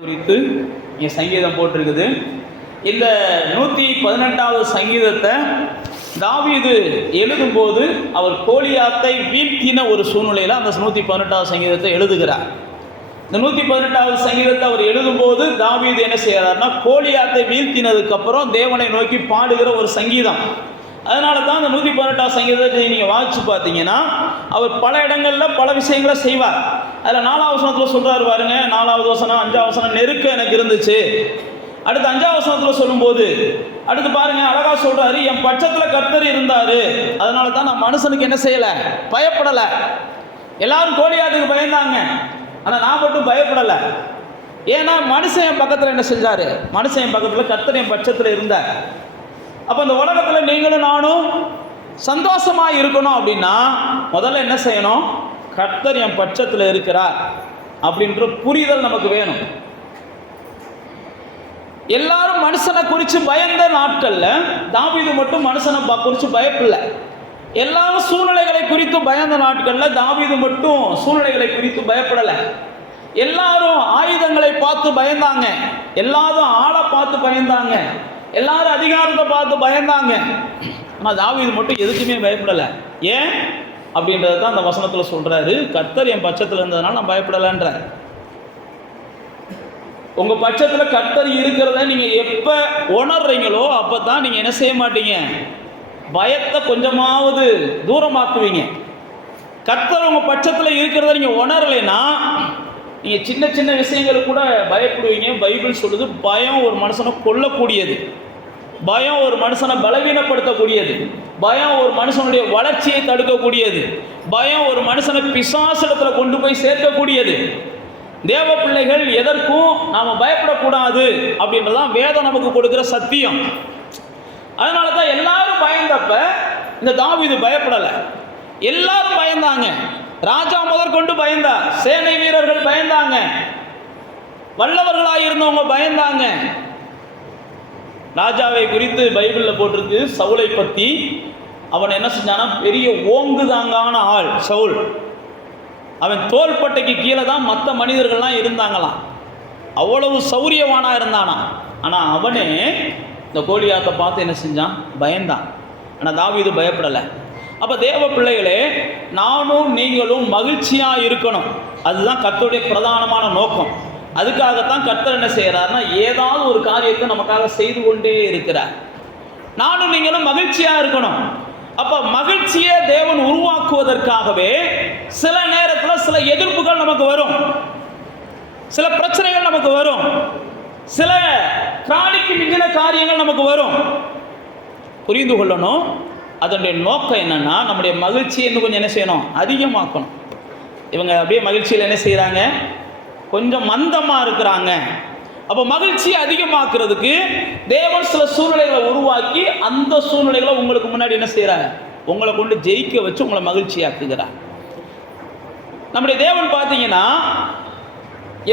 குறித்து இங்கே சங்கீதம் போட்டிருக்குது. இந்த 118வது சங்கீதத்தை தாவீது எழுதும்போது அவர் கோலியாத்தை வீழ்த்தின ஒரு சூழ்நிலையில் அந்த 118வது சங்கீதத்தை எழுதுகிறார். இந்த 118வது சங்கீதத்தை அவர் எழுதும்போது தாவீது என்ன செய்கிறார்னா, கோலியாத்தை வீழ்த்தினதுக்கப்புறம் தேவனை நோக்கி பாடுகிற ஒரு சங்கீதம். அதனால தான் அந்த 118வது சங்கீதத்தை நீங்கள் வாசித்து பார்த்தீங்கன்னா அவர் பல இடங்களில் பல விஷயங்களை செய்வார். அதில் 4வது வசனத்தில் சொல்கிறார் பாருங்க, 4வது வசனம் 5வது வசனம் நெருக்கம் எனக்கு இருந்துச்சு. அடுத்து 5வது வசனத்தில் சொல்லும்போது அடுத்து பாருங்க அழகா சொல்றாரு, என் பட்சத்தில் கர்த்தர் இருந்தாரு, அதனால தான் நான் மனுஷனுக்கு என்ன செய்யலை, பயப்படலை. எல்லாரும் கோலியாத்துக்கு பயந்தாங்க, ஆனால் நான் மட்டும் பயப்படலை. ஏன்னா மனுஷன் என் பக்கத்தில் என்ன செஞ்சாரு, மனுஷன் என் பக்கத்தில், கர்த்தர் என் பட்சத்தில் இருந்தார். அப்போ இந்த உலகத்தில் நீங்களும் நானும் சந்தோஷமாக இருக்கணும் அப்படின்னா முதல்ல என்ன செய்யணும், கர்த்தர் என் பட்சத்தில் இருக்கிறார் அப்படின்ற புரிதல் நமக்கு வேணும். எல்லாரும் மனுஷனை குறித்து பயந்த நாட்களில் தாவீது மட்டும் மனுஷனை குறித்து பயப்படல. எல்லாரும் சூழ்நிலைகளை குறித்து பயந்த நாட்களில் தாவீது மட்டும் சூழ்நிலைகளை குறித்து பயப்படலை. எல்லாரும் ஆயுதங்களை பார்த்து பயந்தாங்க, எல்லாரும் ஆளை பார்த்து பயந்தாங்க, எல்லாரும் அதிகாரத்தை பார்த்து பயந்தாங்க. ஆனால் தாவீது மட்டும் எதுக்குமே பயப்படலை. ஏன் அப்படின்றது தான் அந்த வசனத்தில் சொல்கிறாரு, கர்த்தர் என் பட்சத்தில் இருந்ததுனால நான் பயப்படலைன்றார். உங்கள் பட்சத்தில் கர்த்தர் இருக்கிறத நீங்கள் எப்போ உணர்றீங்களோ அப்போ தான் நீங்கள் என்ன செய்ய மாட்டீங்க, பயத்தை கொஞ்சமாவது தூரமாக்குவீங்க. கர்த்தர் உங்கள் பட்சத்தில் இருக்கிறத நீங்கள் உணரலைன்னா நீங்கள் சின்ன சின்ன விஷயங்களுக்கு கூட பயப்படுவீங்க. பைபிள் சொல்லுது, பயம் ஒரு மனுஷனை கொல்லக்கூடியது, பயம் ஒரு மனுஷனை பலவீனப்படுத்தக்கூடியது, பயம் ஒரு மனுஷனுடைய வளர்ச்சியை தடுக்கக்கூடியது, பயம் ஒரு மனுஷனை பிசாசிடத்தில் கொண்டு போய் சேர்க்கக்கூடியது. தேவ பிள்ளைகள் எதற்கும் நாம் பயப்படக்கூடாது அப்படின்றதான் வேதம் நமக்கு கொடுக்குற சத்தியம். அதனால தான் எல்லாரும் பயந்தப்ப இந்த தாவீது பயப்படலை. எல்லாரும் பயந்தாங்க, ராஜா முதற்கொண்டு பயந்தார், சேனை வீரர்கள் பயந்தாங்க, வல்லவர்களாக இருந்தவங்க பயந்தாங்க. ராஜாவை குறித்து பைபிளில் போட்டிருக்கு, சவுலை பற்றி. அவன் என்ன செஞ்சானா, பெரிய ஓங்குதாங்கான ஆள் சவுல். அவன் தோள்பட்டைக்கு கீழே தான் மற்ற மனிதர்கள்லாம் இருந்தாங்களாம், அவ்வளவு சௌரியவானாக இருந்தானா. ஆனால் அவனே இந்த கோலியாத்தை பார்த்து என்ன செஞ்சான், பயந்தான். ஆனால் தாவீது பயப்படலை. அப்போ தேவ பிள்ளைகளே, நானும் நீங்களும் மகிழ்ச்சியாக இருக்கணும். அதுதான் கர்த்தருடைய பிரதானமான நோக்கம். அதுக்காகத்தான் கர்த்தர் என்ன செய்கிறார்னா, ஏதாவது ஒரு காரியத்தை நமக்காக செய்து கொண்டே இருக்கிறார். நானும் நீங்களும் மகிழ்ச்சியாக இருக்கணும். அப்போ மகிழ்ச்சியை தேவன் உருவாக்குவதற்காகவே சில நேரத்தில் சில எதிர்ப்புகள் நமக்கு வரும், சில பிரச்சனைகள் நமக்கு வரும், சில பிராணிக்கு மிஞ்சின காரியங்கள் நமக்கு வரும். புரிந்து கொள்ளணும். அதனுடைய நோக்கம் என்னன்னா, நம்முடைய மகிழ்ச்சியை இன்னும் கொஞ்சம் என்ன செய்யணும், அதிகமாக்கணும். இவங்க அப்படியே மகிழ்ச்சியில் என்ன செய்கிறாங்க, கொஞ்சம் மந்தமாக இருக்கிறாங்க. அப்போ மகிழ்ச்சியை அதிகமாக்குறதுக்கு தேவன் சில சூழ்நிலைகளை உருவாக்கி அந்த சூழ்நிலைகளை உங்களுக்கு முன்னாடி என்ன செய்கிறாங்க, உங்களை கொண்டு ஜெயிக்க வச்சு உங்களை மகிழ்ச்சியாக்குகிறார். நம்முடைய தேவன் பார்த்தீங்கன்னா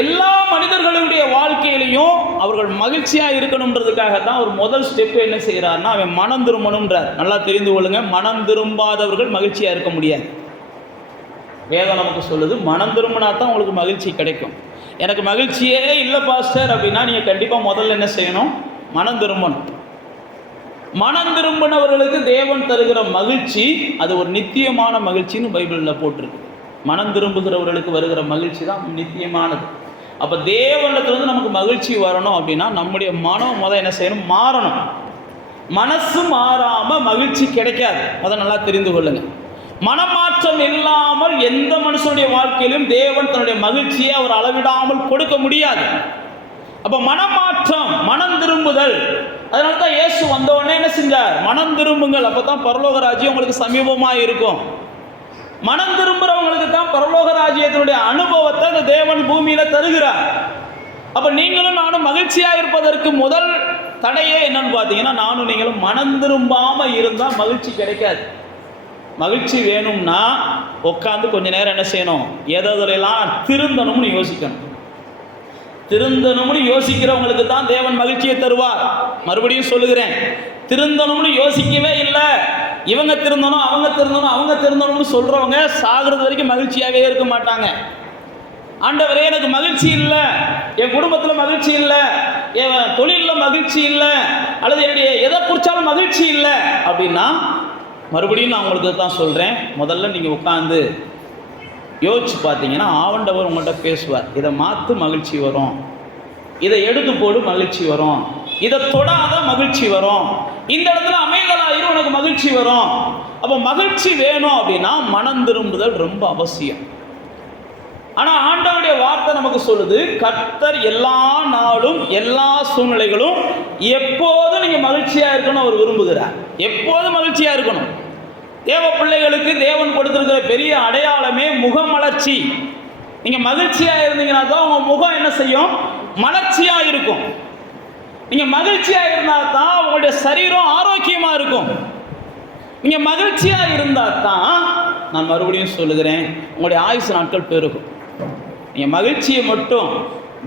எல்லா மனிதர்களுடைய வாழ்க்கையிலையும் அவர்கள் மகிழ்ச்சியாக இருக்கணுன்றதுக்காக தான் ஒரு முதல் ஸ்டெப்பு என்ன செய்கிறார்னா, அவன் மனம் திரும்பணுன்றார். நல்லா தெரிந்து கொள்ளுங்க, மனம் திரும்பாதவர்கள் மகிழ்ச்சியாக இருக்க முடியாது. வேதம் நமக்கு சொல்லுது, மனம் திரும்பினா தான் உங்களுக்கு மகிழ்ச்சி கிடைக்கும். எனக்கு மகிழ்ச்சியே இல்லை பாஸ்டர் அப்படின்னா நீங்கள் கண்டிப்பாக முதல்ல என்ன செய்யணும், மனம் திரும்பணும். மனம் திரும்பினவர்களுக்கு தேவன் தருகிற மகிழ்ச்சி அது ஒரு நித்தியமான மகிழ்ச்சின்னு பைபிளில் போட்டிருக்கு. மனம் திரும்புகிறவர்களுக்கு வருகிற மகிழ்ச்சி தான் நித்தியமானது. அப்போ தேவனிடத்துலேருந்து நமக்கு மகிழ்ச்சி வரணும் அப்படின்னா நம்முடைய மனம் என்ன செய்யணும், மாறணும். மனசு மாறாமல் மகிழ்ச்சி கிடைக்காது. நல்லா தெரிந்து கொள்ளுங்கள். மனமாற்றம் இல்லாமல் எந்த மனுஷனுடைய வாழ்க்கையிலும் தேவன் தன்னுடைய மகிழ்ச்சியை அவர் அளவிடாமல் கொடுக்க முடியாது. அப்போ மனமாற்றம், மனம் திரும்புதல். அதனால தான் இயேசு வந்தவுடனே என்ன செஞ்சார், மனம் திரும்புங்கள், அப்போ தான் பரலோக ராஜ்யம் உங்களுக்கு சமீபமாக இருக்கும். மனம் திரும்புகிறவங்களுக்கு தான் பரலோக ராஜ்யத்தினுடைய அனுபவத்தை அந்த தேவன் பூமியில் தருகிறார். அப்போ நீங்களும் நானும் மகிழ்ச்சியாக இருப்பதற்கு முதல் தடையே என்னன்னு பார்த்தீங்கன்னா, நானும் நீங்களும் மனம் திரும்பாமல் இருந்தால் மகிழ்ச்சி கிடைக்காது. மகிழ்ச்சி வேணும்னா உட்காந்து கொஞ்ச நேரம் என்ன செய்யணும், எதெல்லாம் திருந்தணும்னு யோசிக்கணும். திருந்தணும்னு யோசிக்கிறவங்களுக்கு தான் தேவன் மகிழ்ச்சியை தருவார். மறுபடியும் சொல்லுகிறேன், திருந்தணும்னு யோசிக்கவே இல்லை, இவங்க திருந்தணும் அவங்க திருந்தணும் அவங்க திருந்தணும்னு சொல்கிறவங்க சாகிறது வரைக்கும் மகிழ்ச்சியாகவே இருக்க மாட்டாங்க. ஆண்டவரே எனக்கு மகிழ்ச்சி இல்லை, என் குடும்பத்தில் மகிழ்ச்சி இல்லை, என் தொழிலில் மகிழ்ச்சி இல்லை, அல்லது என்னுடைய எதை குறித்தாலும் மகிழ்ச்சி இல்லை அப்படின்னா, மறுபடியும் நான் உங்களுக்கு தான் சொல்கிறேன், முதல்ல நீங்கள் உட்காந்து யோசிச்சு பார்த்தீங்கன்னா ஆண்டவர் உங்கள்கிட்ட பேசுவார். இதை மாற்று மகிழ்ச்சி வரும், இதை எடுத்து போடு மகிழ்ச்சி வரும், இதை தொடாத மகிழ்ச்சி வரும், இந்த இடத்துல அமைதலாயிரும் உனக்கு மகிழ்ச்சி வரும். அப்போ மகிழ்ச்சி வேணும் அப்படின்னா மனம் திரும்புதல் ரொம்ப அவசியம். ஆனால் ஆண்டவருடைய வார்த்தை நமக்கு சொல்லுது, கர்த்தர் எல்லா நாளும் எல்லா சூழ்நிலைகளும் எப்போதும் நீங்கள் மகிழ்ச்சியாக இருக்கணும் அவர் விரும்புகிறார். எப்போதும் மகிழ்ச்சியாக இருக்கணும். தேவ பிள்ளைகளுக்கு தேவன் கொடுத்திருக்கிற பெரிய அடையாளமே முகமலர்ச்சி. நீங்கள் மகிழ்ச்சியாக இருந்தீங்கன்னா தான் உங்கள் முகம் என்ன செய்யும்? மலர்ச்சியாக இருக்கும். நீங்கள் மகிழ்ச்சியாக இருந்தால் தான் உங்களுடைய சரீரம் ஆரோக்கியமாக இருக்கும். நீங்கள் மகிழ்ச்சியாக இருந்தால் தான், நான் மறுபடியும் சொல்லுகிறேன், உங்களுடைய ஆயுசு நாட்கள் பெருகும். நீங்கள் மகிழ்ச்சியை மட்டும்,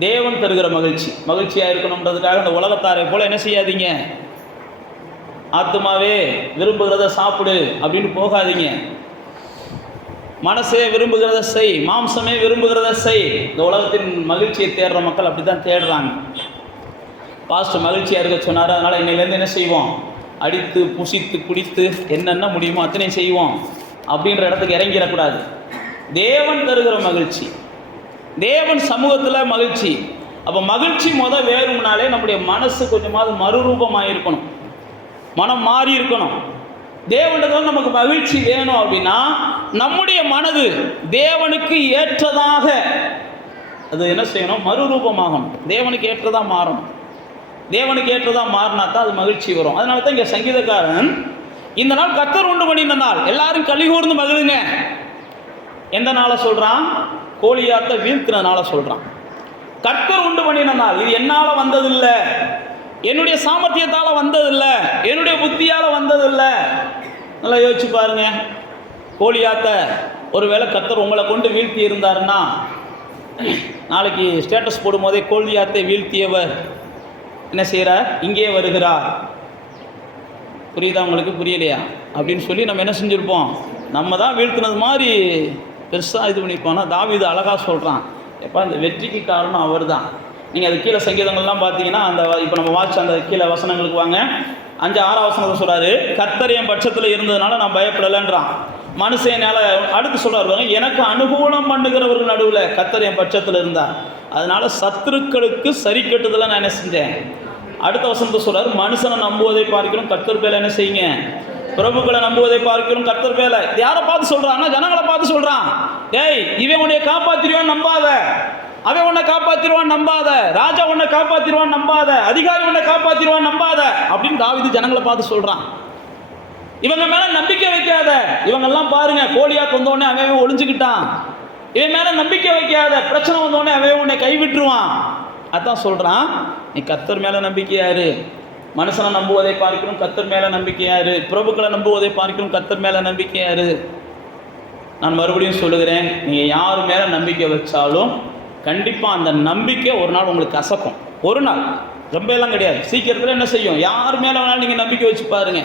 தேவன் தருகிற மகிழ்ச்சியாக இருக்கணுன்றதுக்காக இந்த உலகத்தாரை போல் என்ன செய்யாதீங்க, ஆத்துமாவே விரும்புகிறத சாப்பிடு அப்படின்னு போகாதீங்க. மனசே விரும்புகிறத செய், மாம்சமே விரும்புகிறத செய். இந்த உலகத்தின் மகிழ்ச்சியை தேடுற மக்கள் அப்படி தான் தேடுறாங்க. பாஸ்டர் மகிழ்ச்சியாக இருக்க சொன்னார், அதனால் இன்னையிலேருந்து என்ன செய்வோம், அடித்து புசித்து குடித்து என்னென்ன முடியுமோ அத்தனை செய்வோம் அப்படின்ற இடத்துக்கு இறங்கிடக்கூடாது. தேவன் தருகிற மகிழ்ச்சி, தேவன் சமூகத்தில் மகிழ்ச்சி. அப்போ மகிழ்ச்சி வேணும்னாலே நம்முடைய மனசு கொஞ்சமாவது மறுரூபமாக இருக்கணும், மனம் மாறி இருக்கணும். தேவனிடம் நமக்கு மகிழ்ச்சி வேணும் அப்படின்னா நம்முடைய மனது தேவனுக்கு ஏற்றதாக அது என்ன செய்யணும், மறுரூபமாகணும், தேவனுக்கு ஏற்றதாக மாறணும். தேவனுக்கு ஏற்றதாக மாறினா தான் அது மகிழ்ச்சி வரும். அதனால தான் இங்கே சங்கீதக்காரன், இந்த நாள் கர்த்தர் உண்டு பண்ணின நாள், எல்லாரும் கலிகூர்ந்து மகிழுங்க. எந்த நாளை சொல்கிறான்? கோலியாத்தை வீழ்த்தின நாளை சொல்கிறான். கர்த்தர் உண்டு பண்ணின நாள், இது என்னால் வந்ததில்லை, என்னுடைய சாமர்த்தியத்தால் வந்ததில்லை, என்னுடைய புத்தியால் வந்ததில்லை. நல்லா யோசிச்சு பாருங்க. கோலியாத்தை ஒருவேளை கர்த்தர் உங்களை கொண்டு வீழ்த்தி இருந்தாருன்னா, நாளைக்கு ஸ்டேட்டஸ் போடும்போதே கோலியாத்தை வீழ்த்தியவர் என்ன செய்கிறார், இங்கே வருகிறார். புரியுதா உங்களுக்கு? புரியலையா அப்படின்னு சொல்லி நம்ம என்ன செஞ்சுருப்போம், நம்ம தான் வீழ்த்தினது மாதிரி பெருசாக இது பண்ணிப்போம். தாவீது அழகாக சொல்கிறான், எப்போ அந்த வெற்றிக்கு காரணம் அவர் தான். நீங்கள் அது கீழே சங்கீதங்கள்லாம் பார்த்தீங்கன்னா, அந்த இப்போ நம்ம வாட்ச் அந்த கீழே வசனங்களுக்கு வாங்க, 5-6 வசனத்தை சொல்கிறாரு, கர்த்தர் என் பட்சத்தில் இருந்ததுனால நான் பயப்படலைன்றான். மனுஷனால அடுத்து சொல்கிறாரு, எனக்கு அனுகூலம் பண்ணுகிறவர்கள் நடுவில் கர்த்தர் என் பட்சத்தில் இருந்தார், அதனால் சத்துருக்களுக்கு சரி கட்டுதலை நான் என்ன செஞ்சேன். அடுத்த வசனத்தை சொல்கிறார், மனுஷனை நம்புவதை பார்க்கிறோம் கர்த்தர் பேரை என்ன செய்யுங்க, பிரபுக்களை நம்புவதை பார்க்கிறோம் கர்த்தர் பேரை. யாரை பார்த்து சொல்கிறான்னா ஜனங்களை பார்த்து சொல்கிறான். ஏய், இவன் உன்னை காப்பாற்றிடுவான் நம்பாத, அவன் உன்னை காப்பாற்றிடுவான் நம்பாத, ராஜா உன்னை காப்பாற்றிடுவான் நம்பாத, அதிகாரி உன்னை காப்பாற்றிடுவான் நம்பாத அப்படின்னு தாவீது ஜனங்களை பார்த்து சொல்கிறான். இவங்க மேலே நம்பிக்கை வைக்காத, இவங்கெல்லாம் பாருங்க கோலியாத் வந்தோடனே அவன் ஒளிஞ்சுக்கிட்டான். இவன் மேலே நம்பிக்கை வைக்காத, பிரச்சனை வந்தோடனே அவன் உன்னை கைவிட்டுருவான். அதான் சொல்கிறான், நீ கர்த்தர் மேலே நம்பிக்கையாரு. மனுஷனை நம்புவதை பார்க்கணும் கர்த்தர் மேலே நம்பிக்கையாரு, பிரபுக்களை நம்புவதை பார்க்கணும் கர்த்தர் மேலே நம்பிக்கையாரு. நான் மறுபடியும் சொல்லுகிறேன், நீங்கள் யார் மேலே நம்பிக்கை வச்சாலும் கண்டிப்பாக அந்த நம்பிக்கை ஒரு நாள் உங்களுக்கு கசக்கும். ஒரு நாள், ரொம்ப எல்லாம் கிடையாது, சீக்கிரத்தில் என்ன செய்யும், யார் மேலே வேணாலும் நீங்கள் நம்பிக்கை வச்சு பாருங்க.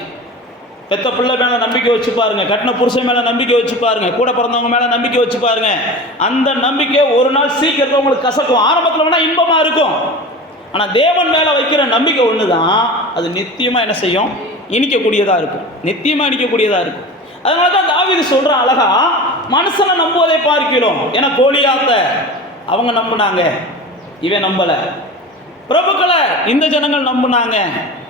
பெத்த பிள்ளை மேலே நம்பிக்கை வச்சு பாருங்க, கட்டின புருஷன் மேலே நம்பிக்கை வச்சு பாருங்க, கூட பிறந்தவங்க மேலே நம்பிக்கை வச்சு பாருங்க. அந்த நம்பிக்கை ஒரு நாள் சீக்கிரத்தில் உங்களுக்கு கசக்கும். ஆரம்பத்தில் வேணால் இன்பமாக இருக்கும், ஆனால் தேவன் மேலே வைக்கிற நம்பிக்கை ஒன்று தான், அது நித்தியமாக என்ன செய்யும், இனிக்கக்கூடியதாக இருக்கும், நித்தியமாக இனிக்கக்கூடியதாக இருக்கும். அதனால தான் தாவீது சொல்கிறான் அழகா, மனுஷனை நம்புவதை பார்க்கிறோம். ஏன்னா கோலியாத்தை அவங்க நம்பினாங்க, இவன் நம்பலை. பிரபுக்களை இந்த ஜனங்கள் நம்பினாங்க,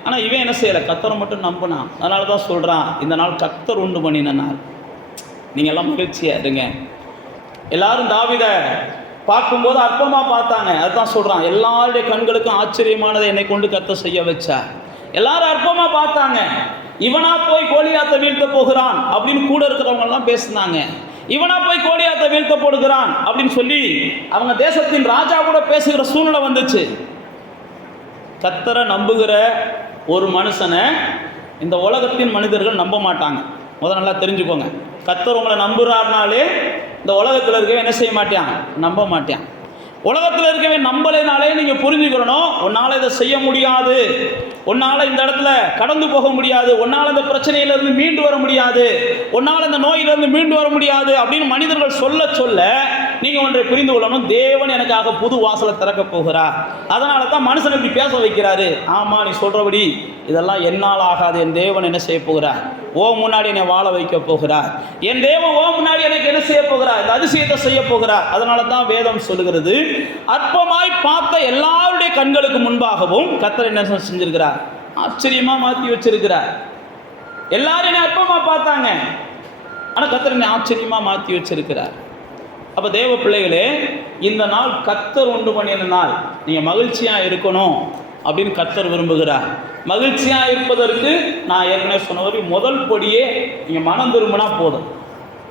ஆனால் இவன் என்ன செய்யலை, கர்த்தரை மட்டும் நம்பினான். அதனால தான் சொல்கிறான், இந்த நாள் கர்த்தர் உண்டு பண்ணின நாள், நீங்கள் எல்லாம் மகிழ்ச்சியாக இருங்க. எல்லாரும் தாவீதை பார்க்கும்போது அற்பமாக பார்த்தாங்க. அதுதான் சொல்கிறான், எல்லாருடைய கண்களுக்கும் ஆச்சரியமானதை என்னை கொண்டு கர்த்தர் செய்ய வச்சார். எல்லாரும் அற்பமாக பார்த்தாங்க. இவனா போய் கோலியாத்தை வீழ்த்த போகிறான் அப்படின்னு கூட இருக்கிறவங்கெல்லாம் பேசினாங்க. இவனா போய் கோலியாத்தை வீழ்த்த போடுகிறான் அப்படின்னு சொல்லி அவங்க தேசத்தின் ராஜா கூட பேசுகிற சூழ்நிலை வந்துச்சு. கர்த்தரை நம்புகிற ஒரு மனுஷனை இந்த உலகத்தின் மனிதர்கள் நம்ப மாட்டாங்க. முதல்ல நல்லா தெரிஞ்சுக்கோங்க, கர்த்தர் உங்களை நம்புறாருனாலே இந்த உலகத்தில் இருக்கவே என்ன செய்ய மாட்டேன், நம்ப மாட்டேன். உலகத்தில் இருக்கவே நம்பலைனாலே நீங்கள் புரிஞ்சுக்கிறணும், உன்னால் இதை செய்ய முடியாது, உன்னால் இந்த இடத்துல கடந்து போக முடியாது, உன்னால் இந்த பிரச்சனையிலேருந்து மீண்டு வர முடியாது, உன்னால் இந்த நோயிலிருந்து மீண்டு வர முடியாது அப்படின்னு மனிதர்கள் சொல்ல சொல்ல நீங்கள் ஒன்றை புரிந்து கொள்ளணும், தேவன் எனக்காக புது வாசலை திறக்க போகிறார். அதனால தான் மனுஷன் இப்படி பேச வைக்கிறாரு. ஆமாம், நீ சொல்கிறபடி இதெல்லாம் என்னால் ஆகாது, என் தேவன் என்ன செய்ய போகிறார், ஓ முன்னாடி என்னை வாழ வைக்க போகிறார், என் தேவன் ஓ முன்னாடி எனக்கு என்ன செய்ய போகிறார், இந்த அதிசயத்தை செய்ய போகிறார். அதனால தான் வேதம் சொல்லுகிறது, அற்பமாய் பார்த்த எல்லாருடைய கண்களுக்கு முன்பாகவும் கர்த்தர் என்ன செஞ்சிருக்கிறார், ஆச்சரியமா மாற்றி வச்சிருக்கிறார். எல்லாரும் என்ன அற்பமா பார்த்தாங்க, ஆனால் கர்த்தர் என்ன ஆச்சரியமா மாற்றி வச்சிருக்கிறார். அப்போ தேவ பிள்ளைகளே, இந்த நாள் கர்த்தர் உண்டு பண்ணின நாள். நீங்கள் மகிழ்ச்சியாக இருக்கணும் அப்படின்னு கர்த்தர் விரும்புகிறார். மகிழ்ச்சியாக இருப்பதற்கு நான் ஏற்கனவே சொன்னவரை முதல் படியே நீங்கள் மனம் திரும்பினா போதும்.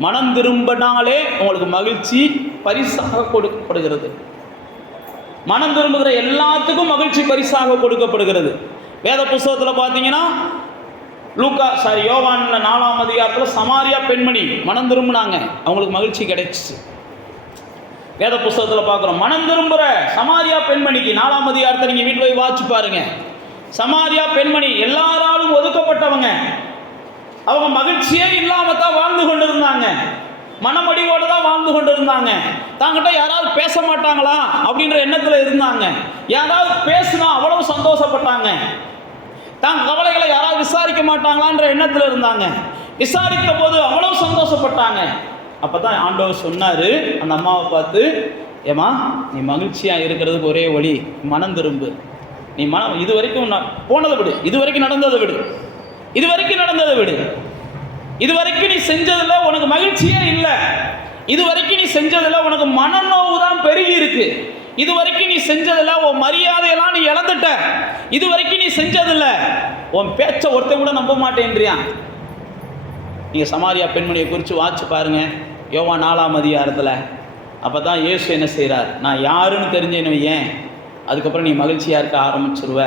மனம் திரும்பினாலே உங்களுக்கு மகிழ்ச்சி பரிசாக கொடுக்கப்படுகிறது. மனம் திரும்புகிற எல்லாத்துக்கும் மகிழ்ச்சி பரிசாக கொடுக்கப்படுகிறது. வேத புஸ்தகத்தில் பார்த்தீங்கன்னா யோவான் 4ஆம் அதிகாரத்தில் சமாரியா பெண்மணி மனம் திரும்பினாங்க, அவங்களுக்கு மகிழ்ச்சி கிடைச்சிச்சு. வேத புஸ்தகத்தில் பார்க்குறோம், மனம் திரும்புகிற சமாரியா பெண்மணிக்கு 4ஆம் அதிகாரத்தை நீங்கள் வீட்டில் போய் வாட்சி பாருங்க. சமாரியா பெண்மணி எல்லாராலும் ஒதுக்கப்பட்டவங்க, அவங்க மகிழ்ச்சியே இல்லாமல் தான் வாழ்ந்து கொண்டு இருந்தாங்க, மனமடிவோடு தான் வாழ்ந்து கொண்டு இருந்தாங்க. தாங்கிட்ட யாராவது பேச மாட்டாங்களா அப்படின்ற எண்ணத்தில் இருந்தாங்க. யாராவது பேசுனா அவ்வளவு சந்தோஷப்பட்டாங்க. தாங்க கவலைகளை யாராவது விசாரிக்க மாட்டாங்களான்ற எண்ணத்தில் இருந்தாங்க. விசாரித்த போது அவ்வளவு சந்தோஷப்பட்டாங்க. அப்போ தான் ஆண்டவர் சொன்னார் அந்த அம்மாவை பார்த்து, ஏம்மா நீ மகிழ்ச்சியாக இருக்கிறதுக்கு ஒரே வழி மனம் திரும்பு. நீ இது வரைக்கும் போனதை விடு, இது வரைக்கும் நடந்ததை விடு, இது வரைக்கும் நடந்ததை விடு. இது வரைக்கும் நீ செஞ்சதில் உனக்கு மகிழ்ச்சியே இல்லை. இது வரைக்கும் நீ செஞ்சதில் உனக்கு மனநோவு தான் பெருகி இருக்கு. இது வரைக்கும் நீ செஞ்சதில் உன் மரியாதையெல்லாம் நீ இழந்துட்ட. இது வரைக்கும் நீ செஞ்சதில்ல, உன் பேச்சை ஒருத்தன் கூட நம்ப மாட்டேன்றியா. நீங்கள் சமாரியா பெண்மணியை குறித்து வாட்சி பாருங்க, யோவான் 4ஆம் அதிகாரத்தில். அப்போ தான் இயேசு என்ன செய்கிறார், நான் யாருன்னு தெரிஞ்சேன்னு வையேன், அதுக்கப்புறம் நீ மகிழ்ச்சியாக இருக்க ஆரம்பிச்சிருவ.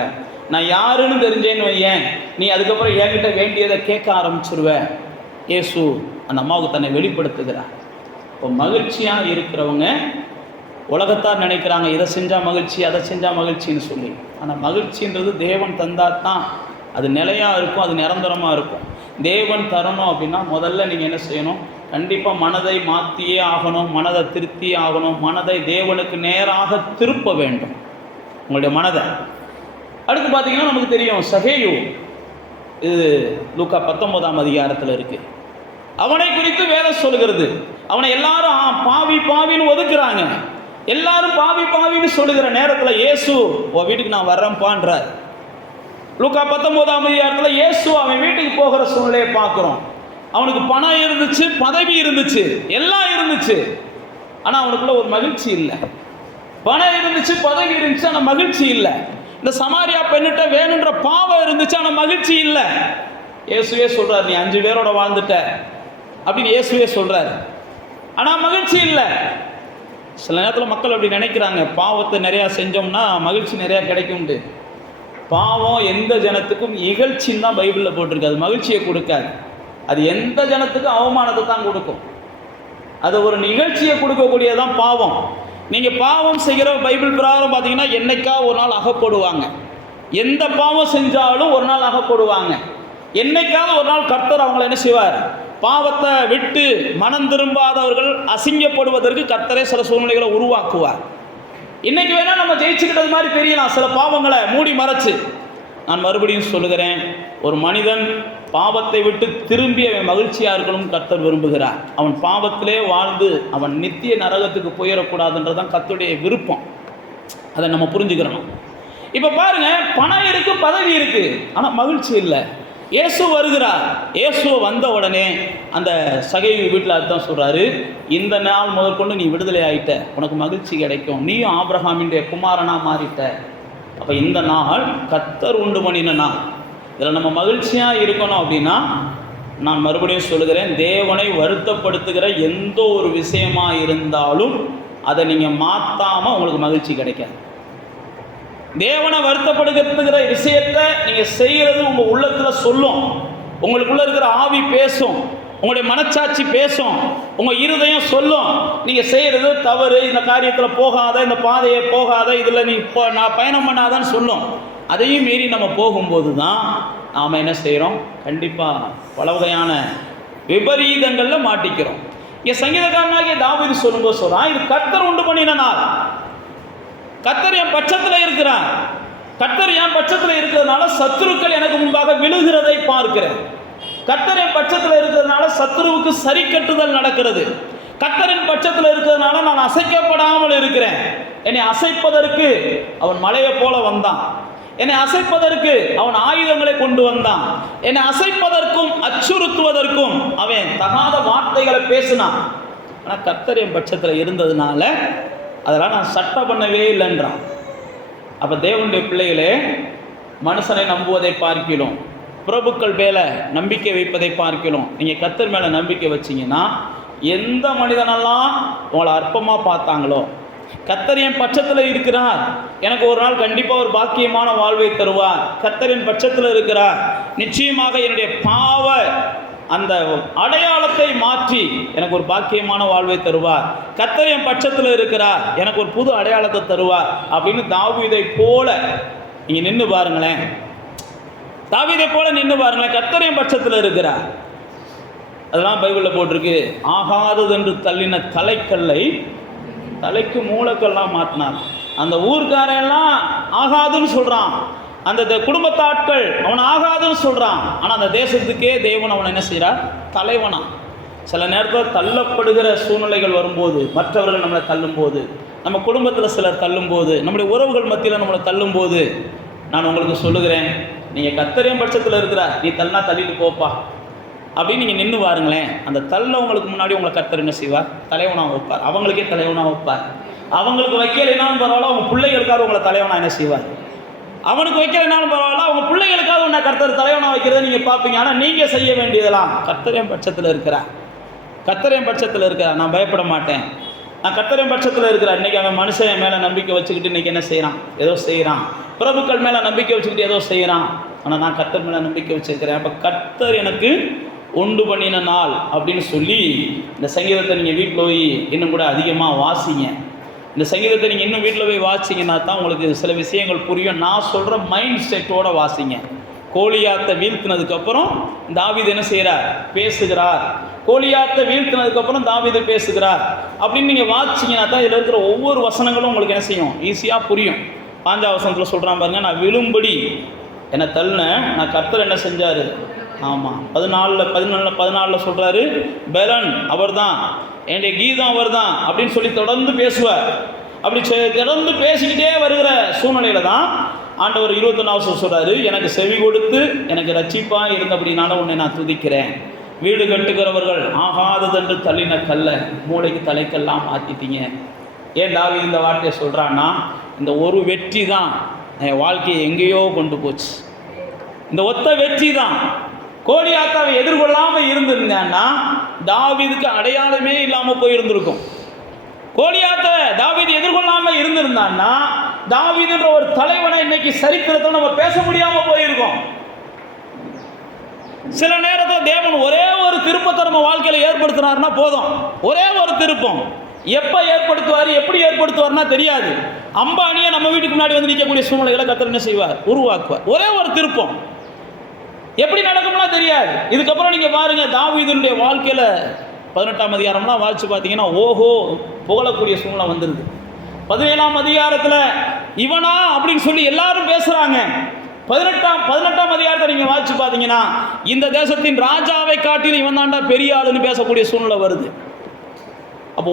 நான் யாருன்னு தெரிஞ்சேன்னு வையேன், நீ அதுக்கப்புறம் என்கிட்ட வேண்டியதை கேட்க ஆரம்பிச்சிருவ. இயேசு அந்த அம்மாவுக்கு தன்னை வெளிப்படுத்துகிறார். இப்போ மகிழ்ச்சியாக இருக்கிறவங்க உலகத்தார் நினைக்கிறாங்க, இதை செஞ்சால் மகிழ்ச்சி, அதை செஞ்சால் மகிழ்ச்சின்னு சொல்லி. ஆனால் மகிழ்ச்சின்றது தேவன் தந்தால் தான் அது நிலையாக இருக்கும், அது நிரந்தரமாக இருக்கும். தேவன் தரணும் அப்படின்னா முதல்ல நீங்கள் என்ன செய்யணும், கண்டிப்பாக மனதை மாற்றியே ஆகணும், மனதை திருத்தியே ஆகணும், மனதை தேவனுக்கு நேராக திருப்ப வேண்டும் உங்களுடைய மனதை. அடுத்து பார்த்தீங்கன்னா நமக்கு தெரியும் சகேயு, இது லூக்கா 19ஆம் அதிகாரத்தில் இருக்குது. அவனை குறித்து வேதம் சொல்லுகிறது. அவனை எல்லாரும் பாவி பாவின்னு ஒதுக்குறாங்க. எல்லாரும் பாவி பாவின்னு சொல்லுகிற நேரத்தில் இயேசு உன் வீட்டுக்கு நான் வர்றேன்பான்றார். லூக்கா 19ஆம் அதிகாரத்தில் இயேசு அவன் வீட்டுக்கு போகிற சூழ்நிலையை பார்க்குறோம். அவனுக்கு பணம் இருந்துச்சு, பதவி இருந்துச்சு, எல்லாம் இருந்துச்சு, ஆனால் அவனுக்குள்ள ஒரு மகிழ்ச்சி இல்லை. பணம் இருந்துச்சு, பதவி இருந்துச்சு, ஆனால் மகிழ்ச்சி இல்லை. இந்த சமாரியா பெண்ணிட்ட வேணுன்ற பாவம் இருந்துச்சு, ஆனால் மகிழ்ச்சி இல்லை. இயேசுவே சொல்கிறார், நீ 5 பேரோட வாழ்ந்துட்ட அப்படின்னு இயேசுவே சொல்கிறார், ஆனால் மகிழ்ச்சி இல்லை. சில நேரத்தில் மக்கள் அப்படி நினைக்கிறாங்க, பாவத்தை நிறையா செஞ்சோம்னா மகிழ்ச்சி நிறையா கிடைக்கும்ண்டு. பாவம் எந்த ஜனத்துக்கும் இகழ்ச்சின்னு தான் பைபிளில் போட்டிருக்கு. அது மகிழ்ச்சியை கொடுக்காது. அது எந்த ஜனத்துக்கும் அவமானத்தை தான் கொடுக்கும். அது ஒரு நிகழ்ச்சியை கொடுக்கக்கூடியதான் பாவம். நீங்கள் பாவம் செய்கிற பைபிள் பிரகாரம் பார்த்தீங்கன்னா என்னைக்கா ஒரு நாள் அகப்படுவாங்க. எந்த பாவம் செஞ்சாலும் ஒரு நாள் அகப்படுவாங்க. என்னைக்காவது ஒரு நாள் கர்த்தர் அவங்களை என்ன செய்வார், பாவத்தை விட்டு மனம் திரும்பாதவர்கள் அசிங்கப்படுவதற்கு கர்த்தரே சில சூழ்நிலைகளை உருவாக்குவார். இன்னைக்கு வேணால் நம்ம ஜெயிச்சுக்கிட்டது மாதிரி தெரியலாம், சில பாவங்களை மூடி மறைச்சு. நான் மறுபடியும் சொல்லுகிறேன், ஒரு மனிதன் பாவத்தை விட்டு திரும்பி அவன் மகிழ்ச்சியாக இருக்கணும் கர்த்தர் விரும்புகிறார். அவன் பாவத்திலே வாழ்ந்து அவன் நித்திய நரகத்துக்கு போயிடக்கூடாதுன்றதான் கர்த்தருடைய விருப்பம். அதை நம்ம புரிஞ்சுக்கிறோம். இப்போ பாருங்க, பணம் இருக்குது, பதவி இருக்குது, ஆனால் மகிழ்ச்சி இல்லை. இயேசு வருகிறார். இயேசு வந்த உடனே அந்த சகேயு வீட்டில் அதுதான் சொல்கிறாரு, இந்த நாள் முதற்கொண்டு நீ விடுதலை ஆகிட்ட, உனக்கு மகிழ்ச்சி கிடைக்கும், நீயும் ஆபிரகாமின் குமாரனாக மாறிட்ட. அப்போ இந்த நாள் கர்த்தர் உண்டு பண்ணின நாள். இதில் நம்ம மகிழ்ச்சியாக இருக்கணும் அப்படின்னா, நான் மறுபடியும் சொல்லுகிறேன், தேவனை வருத்தப்படுத்துகிற எந்த ஒரு விஷயமாக இருந்தாலும் அதை நீங்கள் மாற்றாமல் உங்களுக்கு மகிழ்ச்சி கிடைக்காது. தேவனை வருத்தப்படுத்துகிற விஷயத்தை நீங்கள் செய்கிறது உங்கள் உள்ளத்தில் சொல்லும், உங்களுக்குள்ளே இருக்கிற ஆவி பேசும், உங்களுடைய மனச்சாட்சி பேசும், உங்கள் இருதயம் சொல்லும், நீங்கள் செய்கிறது தவறு, இந்த காரியத்தில் போகாத, இந்த பாதையை போகாத, இதில் நீ நான் பயணம் பண்ணாதான்னு சொல்லும். அதையும் மீறி நம்ம போகும்போது தான் நாம் என்ன செய்கிறோம், கண்டிப்பாக பல வகையான விபரீதங்களில் மாட்டிக்கிறோம். இங்க சங்கீதக்காரனாகிய தாவீது சொல்லும்போது சொல்றான், இது கர்த்தர் உண்டு பண்ணின நாள். கர்த்தர் என் பட்சத்தில் இருக்கிறார். கர்த்தர் என் பட்சத்தில் இருக்கிறதுனால சத்துருக்கள் எனக்கு முன்பாக விழுகிறதை பார்க்கிறேன். கர்த்தர் என் பட்சத்தில் இருக்கிறதுனால சத்துருவுக்கு சரி கட்டுதல் நடக்கிறது. கர்த்தரின் பட்சத்தில் இருக்கிறதுனால நான் அசைக்கப்படாமல் இருக்கிறேன். என்னை அசைப்பதற்கு அவன் மலையை போல வந்தான். என்னை அசைப்பதற்கு அவன் ஆயுதங்களை கொண்டு வந்தான். என்னை அசைப்பதற்கும் அச்சுறுத்துவதற்கும் அவன் தகாத வார்த்தைகளை பேசினான். ஆனால் கர்த்தர் என் பட்சத்தில் இருந்ததுனால அதெல்லாம் நான் சட்டை பண்ணவே இல்லைன்றான். அப்போ தேவனுடைய பிள்ளைகளே, மனுஷனை நம்புவதை பார்க்கிறோம், பிரபுக்கள் மேலே நம்பிக்கை வைப்பதை பார்க்கிறோம். நீங்கள் கர்த்தர் மேலே நம்பிக்கை வச்சிங்கன்னா எந்த மனிதனெல்லாம் உங்களை அற்பமாக பார்த்தாங்களோ, கர்த்தர் என் பட்சத்தில் இருக்கிறார், எனக்கு ஒரு நாள் கண்டிப்பாக ஒரு பாக்கியமான வாழ்வை தருவார், கர்த்தரின் பட்சத்தில் இருக்கிறார், நிச்சயமாக என்னுடைய பாவ அந்த அடையாளத்தை மாற்றி எனக்கு ஒரு பாக்கியமான வாழ்வை தருவார், கர்த்தர் என் பட்சத்தில் இருக்கிறார், எனக்கு ஒரு புது அடையாளத்தை தருவார் அப்படின்னு தாவீதை போல நீங்கள் நின்று பாருங்களேன். தாவீதை போல நின்று பாருங்களேன். கர்த்தர் என் பட்சத்தில் இருக்கிறார். அதெல்லாம் பைபிளில் போட்டிருக்கு. ஆகாதது என்று தள்ளின தலைக்கல்லை தலைக்கு மூலக்கல்லாம் மாற்றினார். அந்த ஊர்க்காரெல்லாம் ஆகாதுன்னு சொல்கிறான். அந்த குடும்பத்தாட்கள் அவன் ஆகாதுன்னு சொல்கிறான். ஆனால் அந்த தேசத்துக்கே தேவன் அவன் என்ன செய்கிறார்? தலைவனா. சில நேரத்தில் தள்ளப்படுகிற சூழ்நிலைகள் வரும்போது, மற்றவர்கள் நம்மளை தள்ளும்போது, நம்ம குடும்பத்தில் சிலர் தள்ளும்போது, நம்முடைய உறவுகள் மத்தியில் நம்மளை தள்ளும்போது, நான் உங்களுக்கு சொல்லுகிறேன், நீங்கள் கர்த்தரின் பட்சத்தில் இருக்கிறார், நீ தள்ளினா தள்ளிட்டு போப்பா அப்படின்னு நீங்கள் நின்று பாருங்களேன். அந்த தள்ளவங்களுக்கு முன்னாடி உங்களை கர்த்தர் என்ன செய்வார்? தலைவனாக வைப்பார். அவங்களுக்கே தலைவனாக வைப்பார். அவங்களுக்கு வைக்கலைனாலும் பரவாயில்ல, அவங்க பிள்ளைகளுக்காக உங்களை தலைவனாக என்ன செய்வார்? அவனுக்கு வைக்கலைனாலும் பரவாயில்ல, அவங்க பிள்ளைகளுக்காக உன்னை கர்த்தர் தலைவனாக வைக்கிறத நீங்கள் பார்ப்பீங்க. ஆனால் நீங்கள் செய்ய வேண்டியதெல்லாம் கர்த்தரின் பட்சத்தில் இருக்கிறார். கர்த்தரின் பட்சத்தில் இருக்கிறார். நான் பயப்பட மாட்டேன், நான் கர்த்தரின் பட்சத்தில் இருக்கிறார். இன்றைக்கி அவன் மனுஷன் மேலே நம்பிக்கை வச்சுக்கிட்டு இன்றைக்கி என்ன செய்கிறான்? ஏதோ செய்கிறான். பிரபுக்கள் மேலே நம்பிக்கை வச்சுக்கிட்டு ஏதோ செய்கிறான். ஆனால் நான் கர்த்தர் மேலே நம்பிக்கை வச்சுருக்கிறேன். அப்போ கர்த்தர் எனக்கு உண்டு பண்ணின நாள் அப்படின்னு சொல்லி இந்த சங்கீதத்தை நீங்கள் வீட்டில் போய் இன்னும் கூட அதிகமாக வாசிங்க. இந்த சங்கீதத்தை நீங்கள் இன்னும் வீட்டில் போய் வாசிங்கன்னா தான் உங்களுக்கு சில விஷயங்கள் புரியும். நான் சொல்கிற மைண்ட் செட்டோடு வாசிங்க. கோலியாத்தை வீழ்த்தினதுக்கப்புறம் தாவீது என்ன செய்கிறார்? பேசுகிறார். கோலியாத்தை வீழ்த்தினதுக்கப்புறம் தாவீது பேசுகிறார் அப்படின்னு நீங்கள் வாசிங்கன்னா தான் இதில் இருக்கிற ஒவ்வொரு வசனங்களும் உங்களுக்கு என்ன செய்யும்? ஈஸியாக புரியும். 5ஆம் வசனத்தில் சொல்கிறான் பாருங்க, நான் விழும்படி என்னை தள்ளினேன், நான் கர்த்தர் என்ன செஞ்சார்? ஆமாம், 14 சொல்கிறாரு, பெலன் அவர் தான், என்னுடைய கீதம் அவர் தான் அப்படின்னு சொல்லி தொடர்ந்து பேசுவார். அப்படி தொடர்ந்து பேசிக்கிட்டே வருகிற சூழ்நிலையில தான் ஆண்டவர் 21 சொல்கிறாரு, எனக்கு செவி கொடுத்து எனக்கு ரட்சிப்பாக இருந்தபடினால உன்னை நான் துதிக்கிறேன். வீடு கட்டுகிறவர்கள் ஆகாததென்று தள்ளின கல்லை மூளைக்கு தலைக்கெல்லாம் மாற்றிட்டீங்க. ஏன் தாவீது இந்த வார்த்தையை சொல்கிறான்னா, இந்த ஒரு வெற்றி தான் என் வாழ்க்கையை எங்கேயோ கொண்டு போச்சு. இந்த ஒத்த வெற்றி தான். கோலியாத்தாவை எதிர்கொள்ளாமல் இருந்திருந்தான்னா தாவீதுக்கு அடையாளமே இல்லாமல் போயிருந்திருக்கும். கோலியாத்தை தாவீது எதிர்கொள்ளாமல் இருந்திருந்தான்னா தாவீதுன்ற ஒரு தலைவனை இன்னைக்கு சரித்திரத்தில் நம்ம பேச முடியாமல் போயிருக்கோம். சில நேரத்தில் தேவன் ஒரே ஒரு திருப்பத்தை நம்ம வாழ்க்கையில் ஏற்படுத்தினார்னா போதும். ஒரே ஒரு திருப்பம். எப்போ ஏற்படுத்துவார், எப்படி ஏற்படுத்துவார்னா தெரியாது. அம்பானியை நம்ம வீட்டுக்கு முன்னாடி வந்து நிற்கக்கூடிய சூழ்நிலைகளை கர்த்தர் என்ன செய்வார்? உருவாக்குவார். ஒரே ஒரு திருப்பம். எப்படி நடக்கும்னா தெரியாது. இதுக்கப்புறம் நீங்கள் பாருங்கள், தாவீதுடைய வாழ்க்கையில் 18ஆம் அதிகாரம்லாம் வாசித்து பார்த்தீங்கன்னா ஓஹோ புகழக்கூடிய சூழ்நிலை வந்துடுது. 17ஆம் அதிகாரத்தில் இவனா அப்படின்னு சொல்லி எல்லாரும் பேசுகிறாங்க. 18ஆம் அதிகாரத்தை நீங்கள் வாசித்து பார்த்தீங்கன்னா இந்த தேசத்தின் ராஜாவை காட்டிலும் இவன் தாண்டா பெரிய ஆளுன்னு பேசக்கூடிய சூழ்நிலை வருது. அப்போ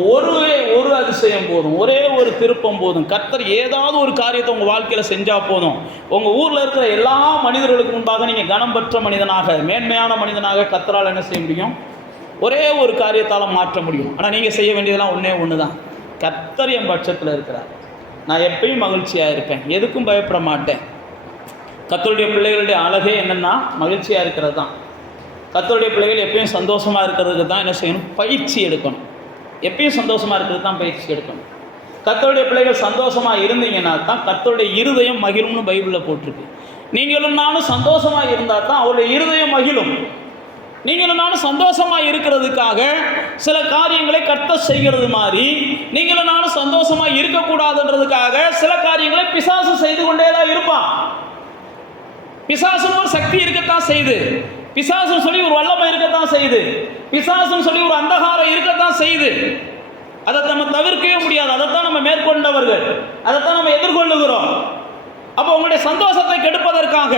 ஒரு அதிசயம் போதும், ஒரே ஒரு திருப்பம் போதும். கர்த்தர் ஏதாவது ஒரு காரியத்தை உங்கள் வாழ்க்கையில் செஞ்சால் போதும். உங்கள் ஊரில் இருக்கிற எல்லா மனிதர்களுக்கு முன்பாக நீங்கள் கனம் பெற்ற மனிதனாக, மேன்மையான மனிதனாக கர்த்தரால் என்ன செய்ய முடியும்? ஒரே ஒரு காரியத்தால் மாற்ற முடியும். ஆனால் நீங்கள் செய்ய வேண்டியதெல்லாம் ஒன்று தான். கர்த்தர் என் பட்சத்தில் இருக்கிறார். நான் எப்பயும் மகிழ்ச்சியாக இருப்பேன், எதுக்கும் பயப்பட மாட்டேன். கர்த்தருடைய பிள்ளைகளுடைய அழகே என்னென்னா மகிழ்ச்சியாக இருக்கிறது தான். கர்த்தருடைய பிள்ளைகள் எப்பயும் சந்தோஷமாக இருக்கிறதுக்கு தான் என்ன செய்யணும்? பயிற்சி எடுக்கணும். எப்பயும் சந்தோஷமாக இருக்கிறது தான் பயிற்சி எடுக்கணும். கர்த்தருடைய பிள்ளைகள் சந்தோஷமாக இருந்தீங்கன்னா தான் கர்த்தருடைய இருதயம் மகிழும்னு பைபிளில் போட்டிருக்கு. நீங்களும் நானும் சந்தோஷமாக இருந்தால் தான் அவருடைய இருதயம் மகிழும். நீங்களும் நானும் சந்தோஷமாக இருக்கிறதுக்காக சில காரியங்களை கர்த்தர் செய்கிறது மாதிரி நீங்களும் நானும் சந்தோஷமாக இருக்கக்கூடாதுன்றதுக்காக சில காரியங்களை பிசாசு செய்து கொண்டே தான் இருப்பான். பிசாசுன்னு ஒரு சக்தி இருக்கத்தான் செய்து. பிசாசுன்னு சொல்லி ஒரு வல்லமை இருக்கத்தான் செய்யுது, பிசாசுன்னு சொல்லி ஒரு அந்தகாரம் இருக்கத்தான் செய்யுது. அதை நம்ம தவிர்க்கவே முடியாது. அதைத்தான் நம்ம மேற்கொண்டவர்கள், அதைத்தான் நம்ம எதிர்கொள்ளுகிறோம். அப்போ உங்களுடைய சந்தோஷத்தை கெடுப்பதற்காக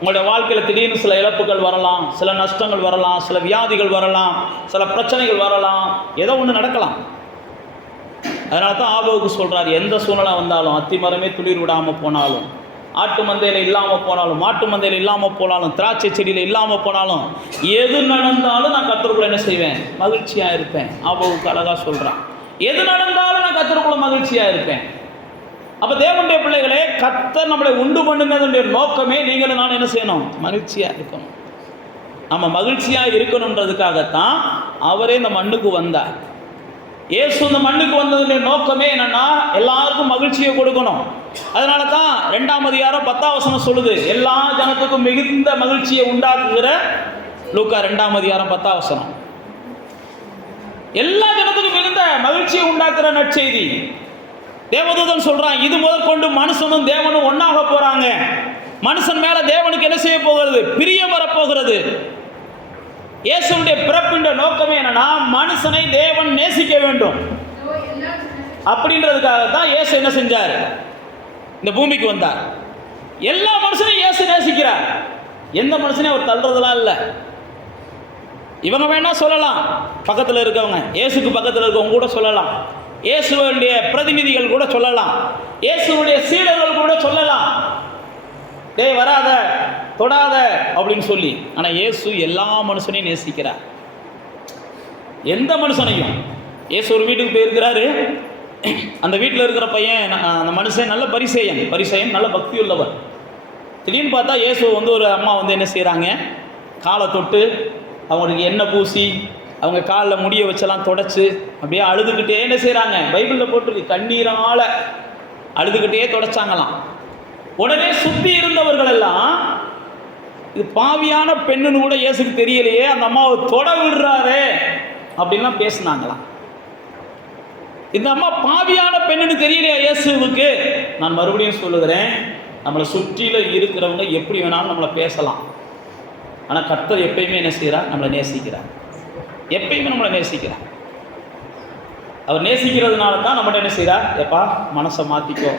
உங்களுடைய வாழ்க்கையில் திடீர்னு சில இழப்புகள் வரலாம், சில நஷ்டங்கள் வரலாம், சில வியாதிகள் வரலாம், சில பிரச்சனைகள் வரலாம், ஏதோ ஒன்று நடக்கலாம். அதனால தான் ஆபவுக்கு சொல்கிறார், எந்த சூழ்நிலை வந்தாலும், அத்தி மரமே துளிர் விடாமல் போனாலும், ஆட்டு மந்தையில் இல்லாமல் போனாலும், மாட்டு மந்தையில் இல்லாமல் போனாலும், திராட்சை செடியில் இல்லாமல் போனாலும், எது நடந்தாலும் நான் கர்த்தருக்குள்ள என்ன செய்வேன்? மகிழ்ச்சியாக இருப்பேன். ஆபவுக்கு அழகாக சொல்கிறான், எது நடந்தாலும் நான் கர்த்தருக்குள்ள மகிழ்ச்சியாக இருப்பேன். அப்போ தேவனுடைய பிள்ளைகளே, கர்த்தர் நம்மளை உண்டு பண்ணுனதுடைய நோக்கமே நீங்களும் நான் என்ன செய்யணும்? மகிழ்ச்சியாக இருக்கணும். நம்ம மகிழ்ச்சியாக இருக்கணுன்றதுக்காகத்தான் அவரே இந்த மண்ணுக்கு வந்தார். இயேசு இந்த மண்ணுக்கு வந்ததுடைய நோக்கமே என்னன்னா, எல்லாருக்கும் மகிழ்ச்சியை கொடுக்கணும். அதனால தான் 2ஆம் அதிகாரம் 10ஆம் வசனம் சொல்லுது, எல்லா ஜனத்துக்கும் மிகுந்த மகிழ்ச்சியை உண்டாக்குகிற, லூக்கா 2ஆம் அதிகாரம் 10ஆம் வசனம், எல்லா ஜனத்துக்கும் மிகுந்த மகிழ்ச்சியை உண்டாக்குற நற்செய்தி. தேவதூதன் சொல்றான், இது முதற்கொண்டு மனுஷனும் தேவனும் ஒன்னாக போறாங்க. மனுஷன் மேல தேவனுக்கு என்ன செய்ய போகிறது? பிரியம் வரப்போகிறது. இயேசுடைய பிறப்பின் நோக்கமே என்னன்னா, மனுஷனை தேவன் நேசிக்க வேண்டும். அப்படின்றதுக்காக தான் இயேசு என்ன செஞ்சார்? இந்த பூமிக்கு வந்தார். எல்லா மனுஷனையும் இயேசு நேசிக்கிறார். எந்த மனுஷனையும் அவர் தள்ளுறதுலாம் இல்லை. இவங்க வேணா சொல்லலாம், பக்கத்தில் இருக்கவங்க, இயேசுக்கு பக்கத்தில் இருக்கவங்க கூட சொல்லலாம், இயேசுடைய பிரதிநிதிகள் கூட சொல்லலாம், இயேசுடைய சீடர்கள் கூட சொல்லலாம், டேய் வராத, தொடாத அப்படின்னு சொல்லி. ஆனால் இயேசு எல்லா மனுஷனையும் நேசிக்கிறார். எந்த மனுஷனையும். இயேசு ஒரு வீட்டுக்கு போயிருக்கிறாரு. அந்த வீட்டில் இருக்கிற பையன், அந்த மனுஷன் நல்ல பரிசேயன், நல்ல பக்தி உள்ளவர். திடீர்னு பார்த்தா இயேசு ஒரு அம்மா என்ன செய்கிறாங்க, காலை தொட்டு அவங்களுக்கு எண்ணெய் பூசி அவங்க காலில் முடிய வச்செல்லாம் தொடச்சி அப்படியே அழுதுகிட்டே என்ன செய்கிறாங்க, பைபிளில் போட்டிருக்கு, கண்ணீரால் அழுதுகிட்டே தொடச்சாங்களாம். உடனே சுற்றி இருந்தவர்கள் எல்லாம், இது பாவியான பெண்ணுன்னு கூட இயேசுக்கு தெரியலையே, அந்த அம்மாவை தொட விடுறாரே அப்படின்லாம் பேசினாங்களாம். இந்த அம்மா பாவியான பெண்ணுன்னு தெரியலையா இயேசுவுக்கு? நான் மறுபடியும் சொல்லுகிறேன், நம்மளை சுற்றியில் இருக்கிறவங்க எப்படி வேணாலும் நம்மளை பேசலாம். ஆனால் கர்த்தர் எப்பயுமே என்ன செய்கிறார்? நம்மளை நேசிக்கிறார். எப்பயுமே நம்மளை நேசிக்கிறார். அவர் நேசிக்கிறதுனால தான் நம்மகிட்ட என்ன செய்கிறார்? எப்பா மனசை மாற்றிக்கோ,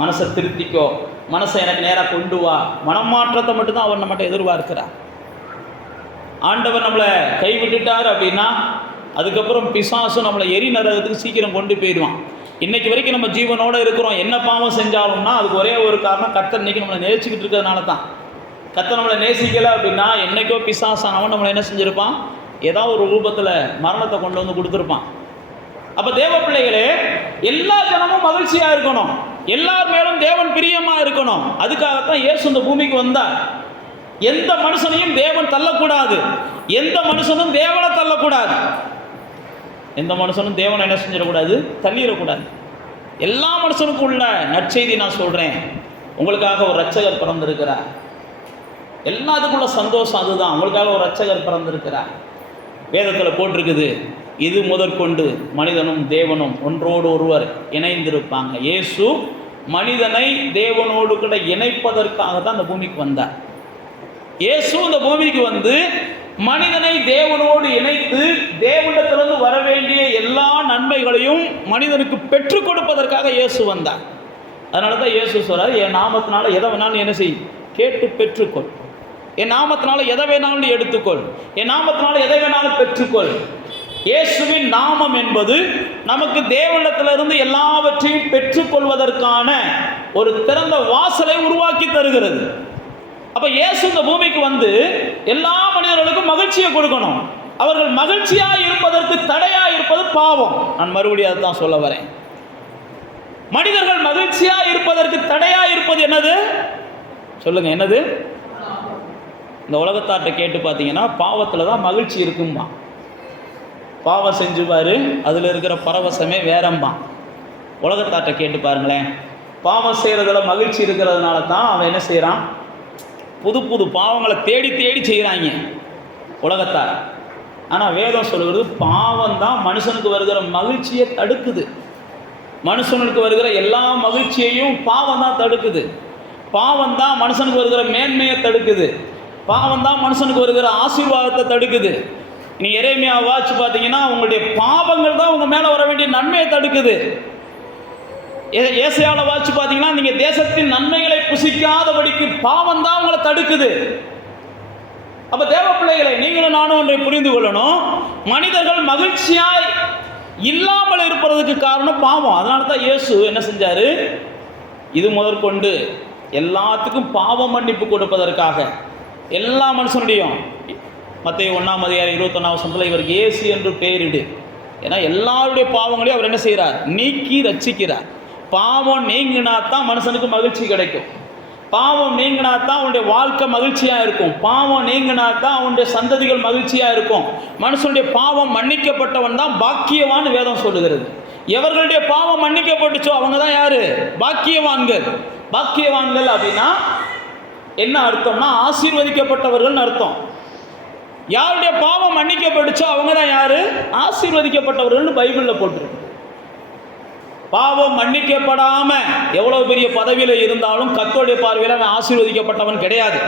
மனசை திருத்திக்கோ, மனசை எனக்கு நேராக கொண்டு வா, மனமாற்றத்தை மட்டும்தான் அவர் நம்மகிட்ட எதிர்பார்க்கிறார். ஆண்டவர் நம்மளை கைவிட்டுட்டார் அப்படின்னா அதுக்கப்புறம் பிசாசும் நம்மளை எரி நரகத்துக்கு சீக்கிரம் கொண்டு போயிடுவான். இன்றைக்கு வரைக்கும் நம்ம ஜீவனோடு இருக்கிறோம், என்ன பாவம் செஞ்சாலும்னா அதுக்கு ஒரே ஒரு காரணம், கர்த்தர் இன்றைக்கி நம்மளை நேசிச்சுக்கிட்டு இருக்கிறதுனால தான். கர்த்தர் நம்மளை நேசிக்கலை அப்படின்னா என்றைக்கோ பிசாசானவன் நம்மளை என்ன செஞ்சுருப்பான்? ஏதாவது ஒரு ரூபத்தில் மரணத்தை கொண்டு வந்து கொடுத்துருப்பான். அப்போ தேவ பிள்ளைகளே, எல்லா ஜனமும் மகிழ்ச்சியாக இருக்கணும், எல்லார் மேலும் தேவன் பிரியமாக இருக்கணும். அதுக்காகத்தான் இயேசு இந்த பூமிக்கு வந்தார். எந்த மனுஷனையும் தேவன் தள்ளக்கூடாது, எந்த மனுஷனும் தேவனை தள்ளக்கூடாது, எந்த மனுஷனும் தேவனை என்ன செஞ்சிடக்கூடாது? தள்ளிடக்கூடாது. எல்லா மனுஷனுக்கும் உள்ள நற்செய்தி நான் சொல்கிறேன். உங்களுக்காக ஒரு இரட்சகர் பிறந்திருக்கிறார். எல்லாத்துக்குள்ள சந்தோஷம் அதுதான். உங்களுக்காக ஒரு இரட்சகர் பிறந்திருக்கிறார். வேதத்தில் போட்டிருக்குது, இது முதற்கொண்டு மனிதனும் தேவனும் ஒன்றோடு ஒருவர் இணைந்திருப்பாங்க. இயேசு மனிதனை தேவனோடு கூட இணைப்பதற்காக தான் இந்த பூமிக்கு வந்தார். இயேசு இந்த பூமிக்கு வந்து மனிதனை தேவனோடு இணைத்து தேவனிடத்திலிருந்து வர வேண்டிய எல்லா நன்மைகளையும் மனிதனுக்கு பெற்றுக் கொடுப்பதற்காக இயேசு வந்தார். அதனால தான் இயேசு சொல்றார், என் நாமத்தினால எதை வேணாலும் என்ன செய், கேட்டு பெற்றுக்கொள். என் நாமத்தினால எதை வேணாலும் எடுத்துக்கொள். என் நாமத்தினால எதை வேணாலும் பெற்றுக்கொள். இயேசுவின் நாமம் என்பது நமக்கு தேவனிடத்திலிருந்து எல்லாவற்றையும் பெற்றுக்கொள்வதற்கான ஒரு திறந்த வாசலை உருவாக்கி தருகிறது. அப்போ இயேசு இந்த பூமிக்கு வந்து எல்லா மனிதர்களுக்கும் மகிழ்ச்சியை கொடுக்கணும். அவர்கள் மகிழ்ச்சியாக இருப்பதற்கு தடையாக இருப்பது பாவம். நான் மறுபடியும் அதை தான் சொல்ல வரேன். மனிதர்கள் மகிழ்ச்சியாக இருப்பதற்கு தடையாக இருப்பது என்னது? சொல்லுங்க, என்னது? இந்த உலகத்தார்ட்ட கேட்டு பார்த்தீங்கன்னா பாவத்தில் தான் மகிழ்ச்சி இருக்கும்பா. பாவம் செஞ்சுவார், அதில் இருக்கிற பரவசமே வேறம்பா. உலகத்தார்ட்ட கேட்டு பாருங்களேன், பாவம் செய்கிறதுல மகிழ்ச்சி இருக்கிறதுனால தான் அவன் என்ன செய்கிறான்? புது புது பாவங்களை தேடி தேடி செய்கிறாங்க உலகத்தார். ஆனால் வேதம் சொல்கிறது, பாவம் தான் மனுஷனுக்கு வருகிற மகிழ்ச்சியை தடுக்குது. மனுஷனுக்கு வருகிற எல்லா மகிழ்ச்சியையும் பாவம் தான் தடுக்குது. பாவம் தான் மனுஷனுக்கு வருகிற மேன்மையை தடுக்குது. பாவம் தான் மனுஷனுக்கு வருகிற ஆசீர்வாதத்தை தடுக்குது. நீ எரேமியா வாட்சி பார்த்தீங்கன்னா உங்களுடைய பாவங்கள் தான் உங்கள் மேலே வர வேண்டிய நன்மையை தடுக்குது. ஏசாயால வாட்சி பார்த்தீங்கன்னா நீங்கள் தேசத்தின் நன்மைகளை புசிக்காதபடிக்கு பாவம் தான் உங்களை தடுக்குது. அப்போ தேவ பிள்ளைகளை நீங்களும் நானும் ஒன்றை புரிந்து கொள்ளணும். மனிதர்கள் மகிழ்ச்சியாய் இல்லாமல் இருப்பதற்கு காரணம் பாவம். அதனால தான் இயேசு என்ன செஞ்சார், இது முதற்கொண்டு எல்லாத்துக்கும் பாவ மன்னிப்பு கொடுப்பதற்காக எல்லா மனுஷனுடையும் மத்தேயு 1:21 இவருக்கு இயேசு என்று பெயரிடு. ஏன்னா எல்லாருடைய பாவங்களையும் அவர் என்ன செய்கிறார், நீக்கி ரட்சிக்கிறார். பாவம் நீங்கினா தான் மனுஷனுக்கு மகிழ்ச்சி கிடைக்கும். பாவம் நீங்கினா தான் அவனுடைய வாழ்க்கை மகிழ்ச்சியாக இருக்கும். பாவம் நீங்கினா தான் அவனுடைய சந்ததிகள் மகிழ்ச்சியாக இருக்கும். மனுஷனுடைய பாவம் மன்னிக்கப்பட்டவன் தான் பாக்கியவான் வேதம் சொல்லுகிறது. எவர்களுடைய பாவம் மன்னிக்கப்பட்டுச்சோ அவங்க தான் யாரு, பாக்கியவான்கள். பாக்கியவான்கள் அப்படின்னா என்ன அர்த்தம்னா ஆசீர்வதிக்கப்பட்டவர்கள் அர்த்தம். யாருடைய பாவம் மன்னிக்கப்பட்டுச்சோ அவங்க தான் யாரு, ஆசீர்வதிக்கப்பட்டவர்கள் பைபிளில் போட்டிருக்கு. பாவம் மன்னிக்கப்படாம எவ்வளவு பெரிய பதவியில் இருந்தாலும் கர்த்தருடைய பார்வையில் அவன் ஆசீர்வதிக்கப்பட்டவன் கிடையாது.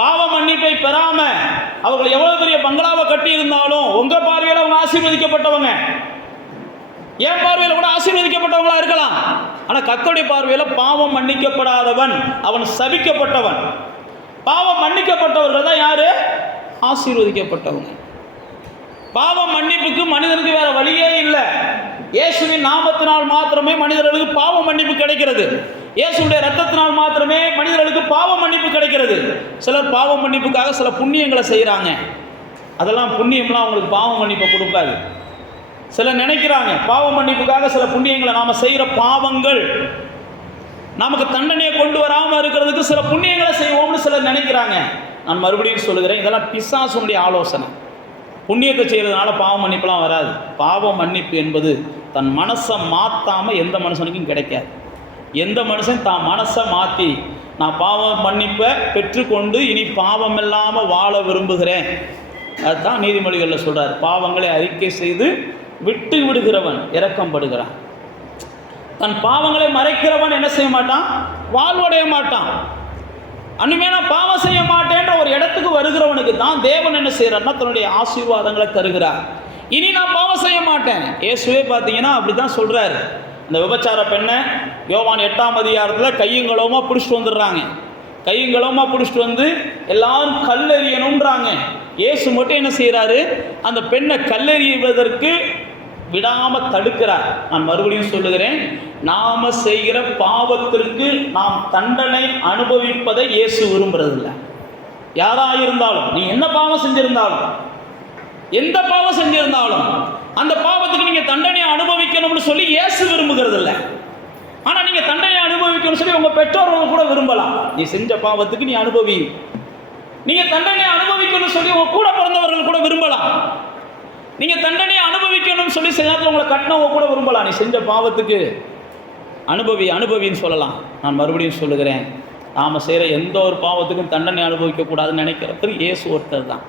பாவ மன்னிப்பை பெறாம அவர்கள் எவ்வளவு பெரிய பங்களாவை கட்டி இருந்தாலும் உங்க பார்வையில் அவங்க ஆசீர்வதிக்கப்பட்டவங்க. என் பார்வையில் கூட ஆசீர்வதிக்கப்பட்டவங்களா இருக்கலாம். ஆனால் கர்த்தருடைய பார்வையில் பாவம் மன்னிக்கப்படாதவன் அவன் சபிக்கப்பட்டவன். பாவம் மன்னிக்கப்பட்டவர்கள் தான் யாரு, ஆசீர்வதிக்கப்பட்டவங்க. பாவம் மன்னிப்புக்கு மனிதனுக்கு வேற வழியே இல்லை. இயேசுவின் நாமத்தினால் மாத்திரமே மனிதர்களுக்கு பாவ மன்னிப்பு கிடைக்கிறது. இயேசுடைய ரத்தத்தினால் மாத்திரமே மனிதர்களுக்கு பாவ மன்னிப்பு கிடைக்கிறது. சிலர் பாவ மன்னிப்புக்காக சில புண்ணியங்களை செய்கிறாங்க. அதெல்லாம் புண்ணியம்லாம் அவங்களுக்கு பாவ மன்னிப்பை கொடுக்காது. சிலர் நினைக்கிறாங்க பாவ மன்னிப்புக்காக சில புண்ணியங்களை நாம் செய்கிற பாவங்கள் நமக்கு தண்டனையை கொண்டு வராமல் இருக்கிறதுக்கு சில புண்ணியங்களை செய்வோம்னு சிலர் நினைக்கிறாங்க. நான் மறுபடியும் சொல்லுகிறேன், இதெல்லாம் பிசாசுடைய ஆலோசனை. புண்ணியத்தை செய்கிறதுனால பாவ மன்னிப்புலாம் வராது. பாவ மன்னிப்பு என்பது தன் மனசை மாற்றாமல் எந்த மனுஷனுக்கும் கிடைக்காது. எந்த மனுஷன் தான் மனசை மாற்றி நான் பாவ மன்னிப்பை பெற்றுக்கொண்டு இனி பாவம் இல்லாமல் வாழ விரும்புகிறேன், அதுதான் நீதிமொழிகளில் சொல்கிறார். பாவங்களை அறிக்கை செய்து விட்டு விடுகிறவன் இரக்கப்படுகிறான். தன் பாவங்களை மறைக்கிறவன் என்ன செய்ய மாட்டான், வாழ்வடைய மாட்டான். அன்னுமே நான் பாவம் செய்ய மாட்டேன்ற ஒரு இடத்துக்கு வருகிறவனுக்கு தான் தேவன் என்ன செய்யறாருன்னா தன்னுடைய ஆசீர்வாதங்களை தருகிறார். இனி நான் பாவம் செய்ய மாட்டேன். இயேசுவே பார்த்தீங்கன்னா அப்படி தான் சொல்கிறாரு. அந்த விபச்சார பெண்ணை யோவான் 8ஆம் அதிகாரத்தில் கையுங்களவுமா பிடிச்சிட்டு வந்துடுறாங்க. கையுங்களவுமா பிடிச்சிட்டு வந்து எல்லாரும் கல்லெறியணுன்றாங்க. இயேசு மட்டும் என்ன செய்கிறாரு, அந்த பெண்ணை கல்லெறிவதற்கு விடாமல் தடுக்கிறார். நான் மறுபடியும் சொல்லுகிறேன், நாம செய்கிற பாவத்திற்கு நாம் தண்டனை அனுபவிப்பதை இயேசு விரும்புறதில்லை. யாராக இருந்தாலும், நீ என்ன பாவம் செஞ்சிருந்தாலும், எந்த பாவம் செஞ்சிருந்தாலும் அந்த பாவத்துக்கு நீங்க தண்டனை அனுபவிக்கணும்னு சொல்லி இயேசு விரும்புகிறது இல்லை. ஆனா நீங்க தண்டனை அனுபவிக்கணும்னு சொல்லி உங்க பெற்றோர்கள் கூட விரும்பலாம். நீ செஞ்ச பாவத்துக்கு நீ அனுபவி. நீங்க தண்டனை அனுபவிக்கணும்னு சொல்லி உங்க கூட பிறந்தவர்கள் கூட விரும்பலாம். நீங்க தண்டனை அனுபவிக்கணும்னு சொல்லி சில நேரத்தில் உங்களை கட்டினவங்க கூட விரும்பலாம். நீ செஞ்ச பாவத்துக்கு அனுபவின்னு சொல்லலாம். நான் மறுபடியும் சொல்லுகிறேன், நாம் செய்கிற எந்த ஒரு பாவத்துக்கும் தண்டனை அனுபவிக்கக்கூடாதுன்னு நினைக்கிறதுக்கு இயேசு ஒருத்தர் தான்.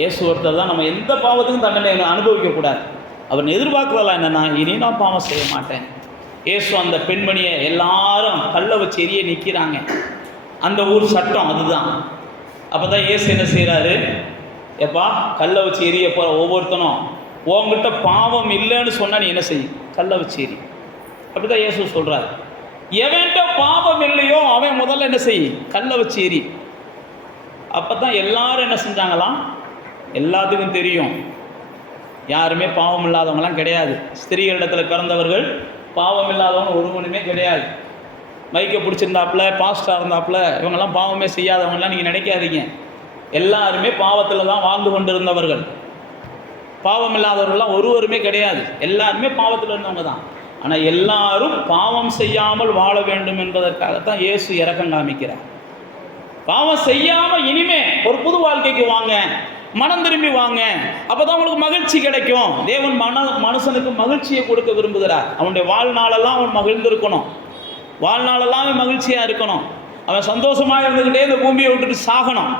இயேசு ஒருத்தர் தான் நம்ம எந்த பாவத்துக்கும் தண்டனை அனுபவிக்கக்கூடாது. அவர் எதிர்பார்க்கலாம் என்னன்னா, இனி நான் பாவம் செய்ய மாட்டேன். இயேசு அந்த பெண்மணியை எல்லாரும் கல்லை வச்சு எரிய நிற்கிறாங்க. அந்த ஊர் சட்டம் அதுதான். அப்போ தான் இயேசு என்ன செய்கிறாரு, எப்பா கல்லை வச்சு எரிய போகிற ஒவ்வொருத்தனும் உங்ககிட்ட பாவம் இல்லைன்னு சொன்னால் நீ என்ன செய்யும், கல்லை வச்சு எரி. அப்படி தான் இயேசு சொல்கிறார். எவன்கிட்ட பாவம் இல்லையோ அவன் முதல்ல என்ன செய், கல்லை வச்சு எரி. அப்போ தான் எல்லாரும் என்ன செஞ்சாங்களாம், எல்லாத்துக்கும் தெரியும் யாருமே பாவம் இல்லாதவங்களாம் கிடையாது. ஸ்திரீகளிடத்தில் பிறந்தவர்கள் பாவம் இல்லாதவங்க ஒருவனுமே கிடையாது. மைக்கை பிடிச்சிருந்தாப்புல பாஸ்டாக இருந்தாப்புல இவங்கெல்லாம் பாவமே செய்யாதவங்கலாம் நீங்கள் நினைக்காதீங்க. எல்லாருமே பாவத்தில் தான் வாழ்ந்து கொண்டு இருந்தவர்கள். பாவம் இல்லாதவர்கள்லாம் ஒருவருமே கிடையாது. எல்லாருமே பாவத்தில் இருந்தவங்க தான். ஆனால் எல்லாரும் பாவம் செய்யாமல் வாழ வேண்டும் என்பதற்காகத்தான் இயேசு இரக்கம் காமிக்கிறார். பாவம் செய்யாமல் இனிமே ஒரு புது வாழ்க்கைக்கு வாங்க, மனம் திரும்பி வாங்க, அப்போ தான் உங்களுக்கு மகிழ்ச்சி கிடைக்கும். தேவன் மனுஷனுக்கு மகிழ்ச்சியை கொடுக்க விரும்புகிறார். அவனுடைய வாழ்நாளெல்லாம் அவன் மகிழ்ந்திருக்கணும், வாழ்நாளெல்லாம் அவன் மகிழ்ச்சியாக இருக்கணும். அவன் சந்தோஷமாக இருந்துக்கிட்டே இந்த பூமியை விட்டுட்டு சாகணும்.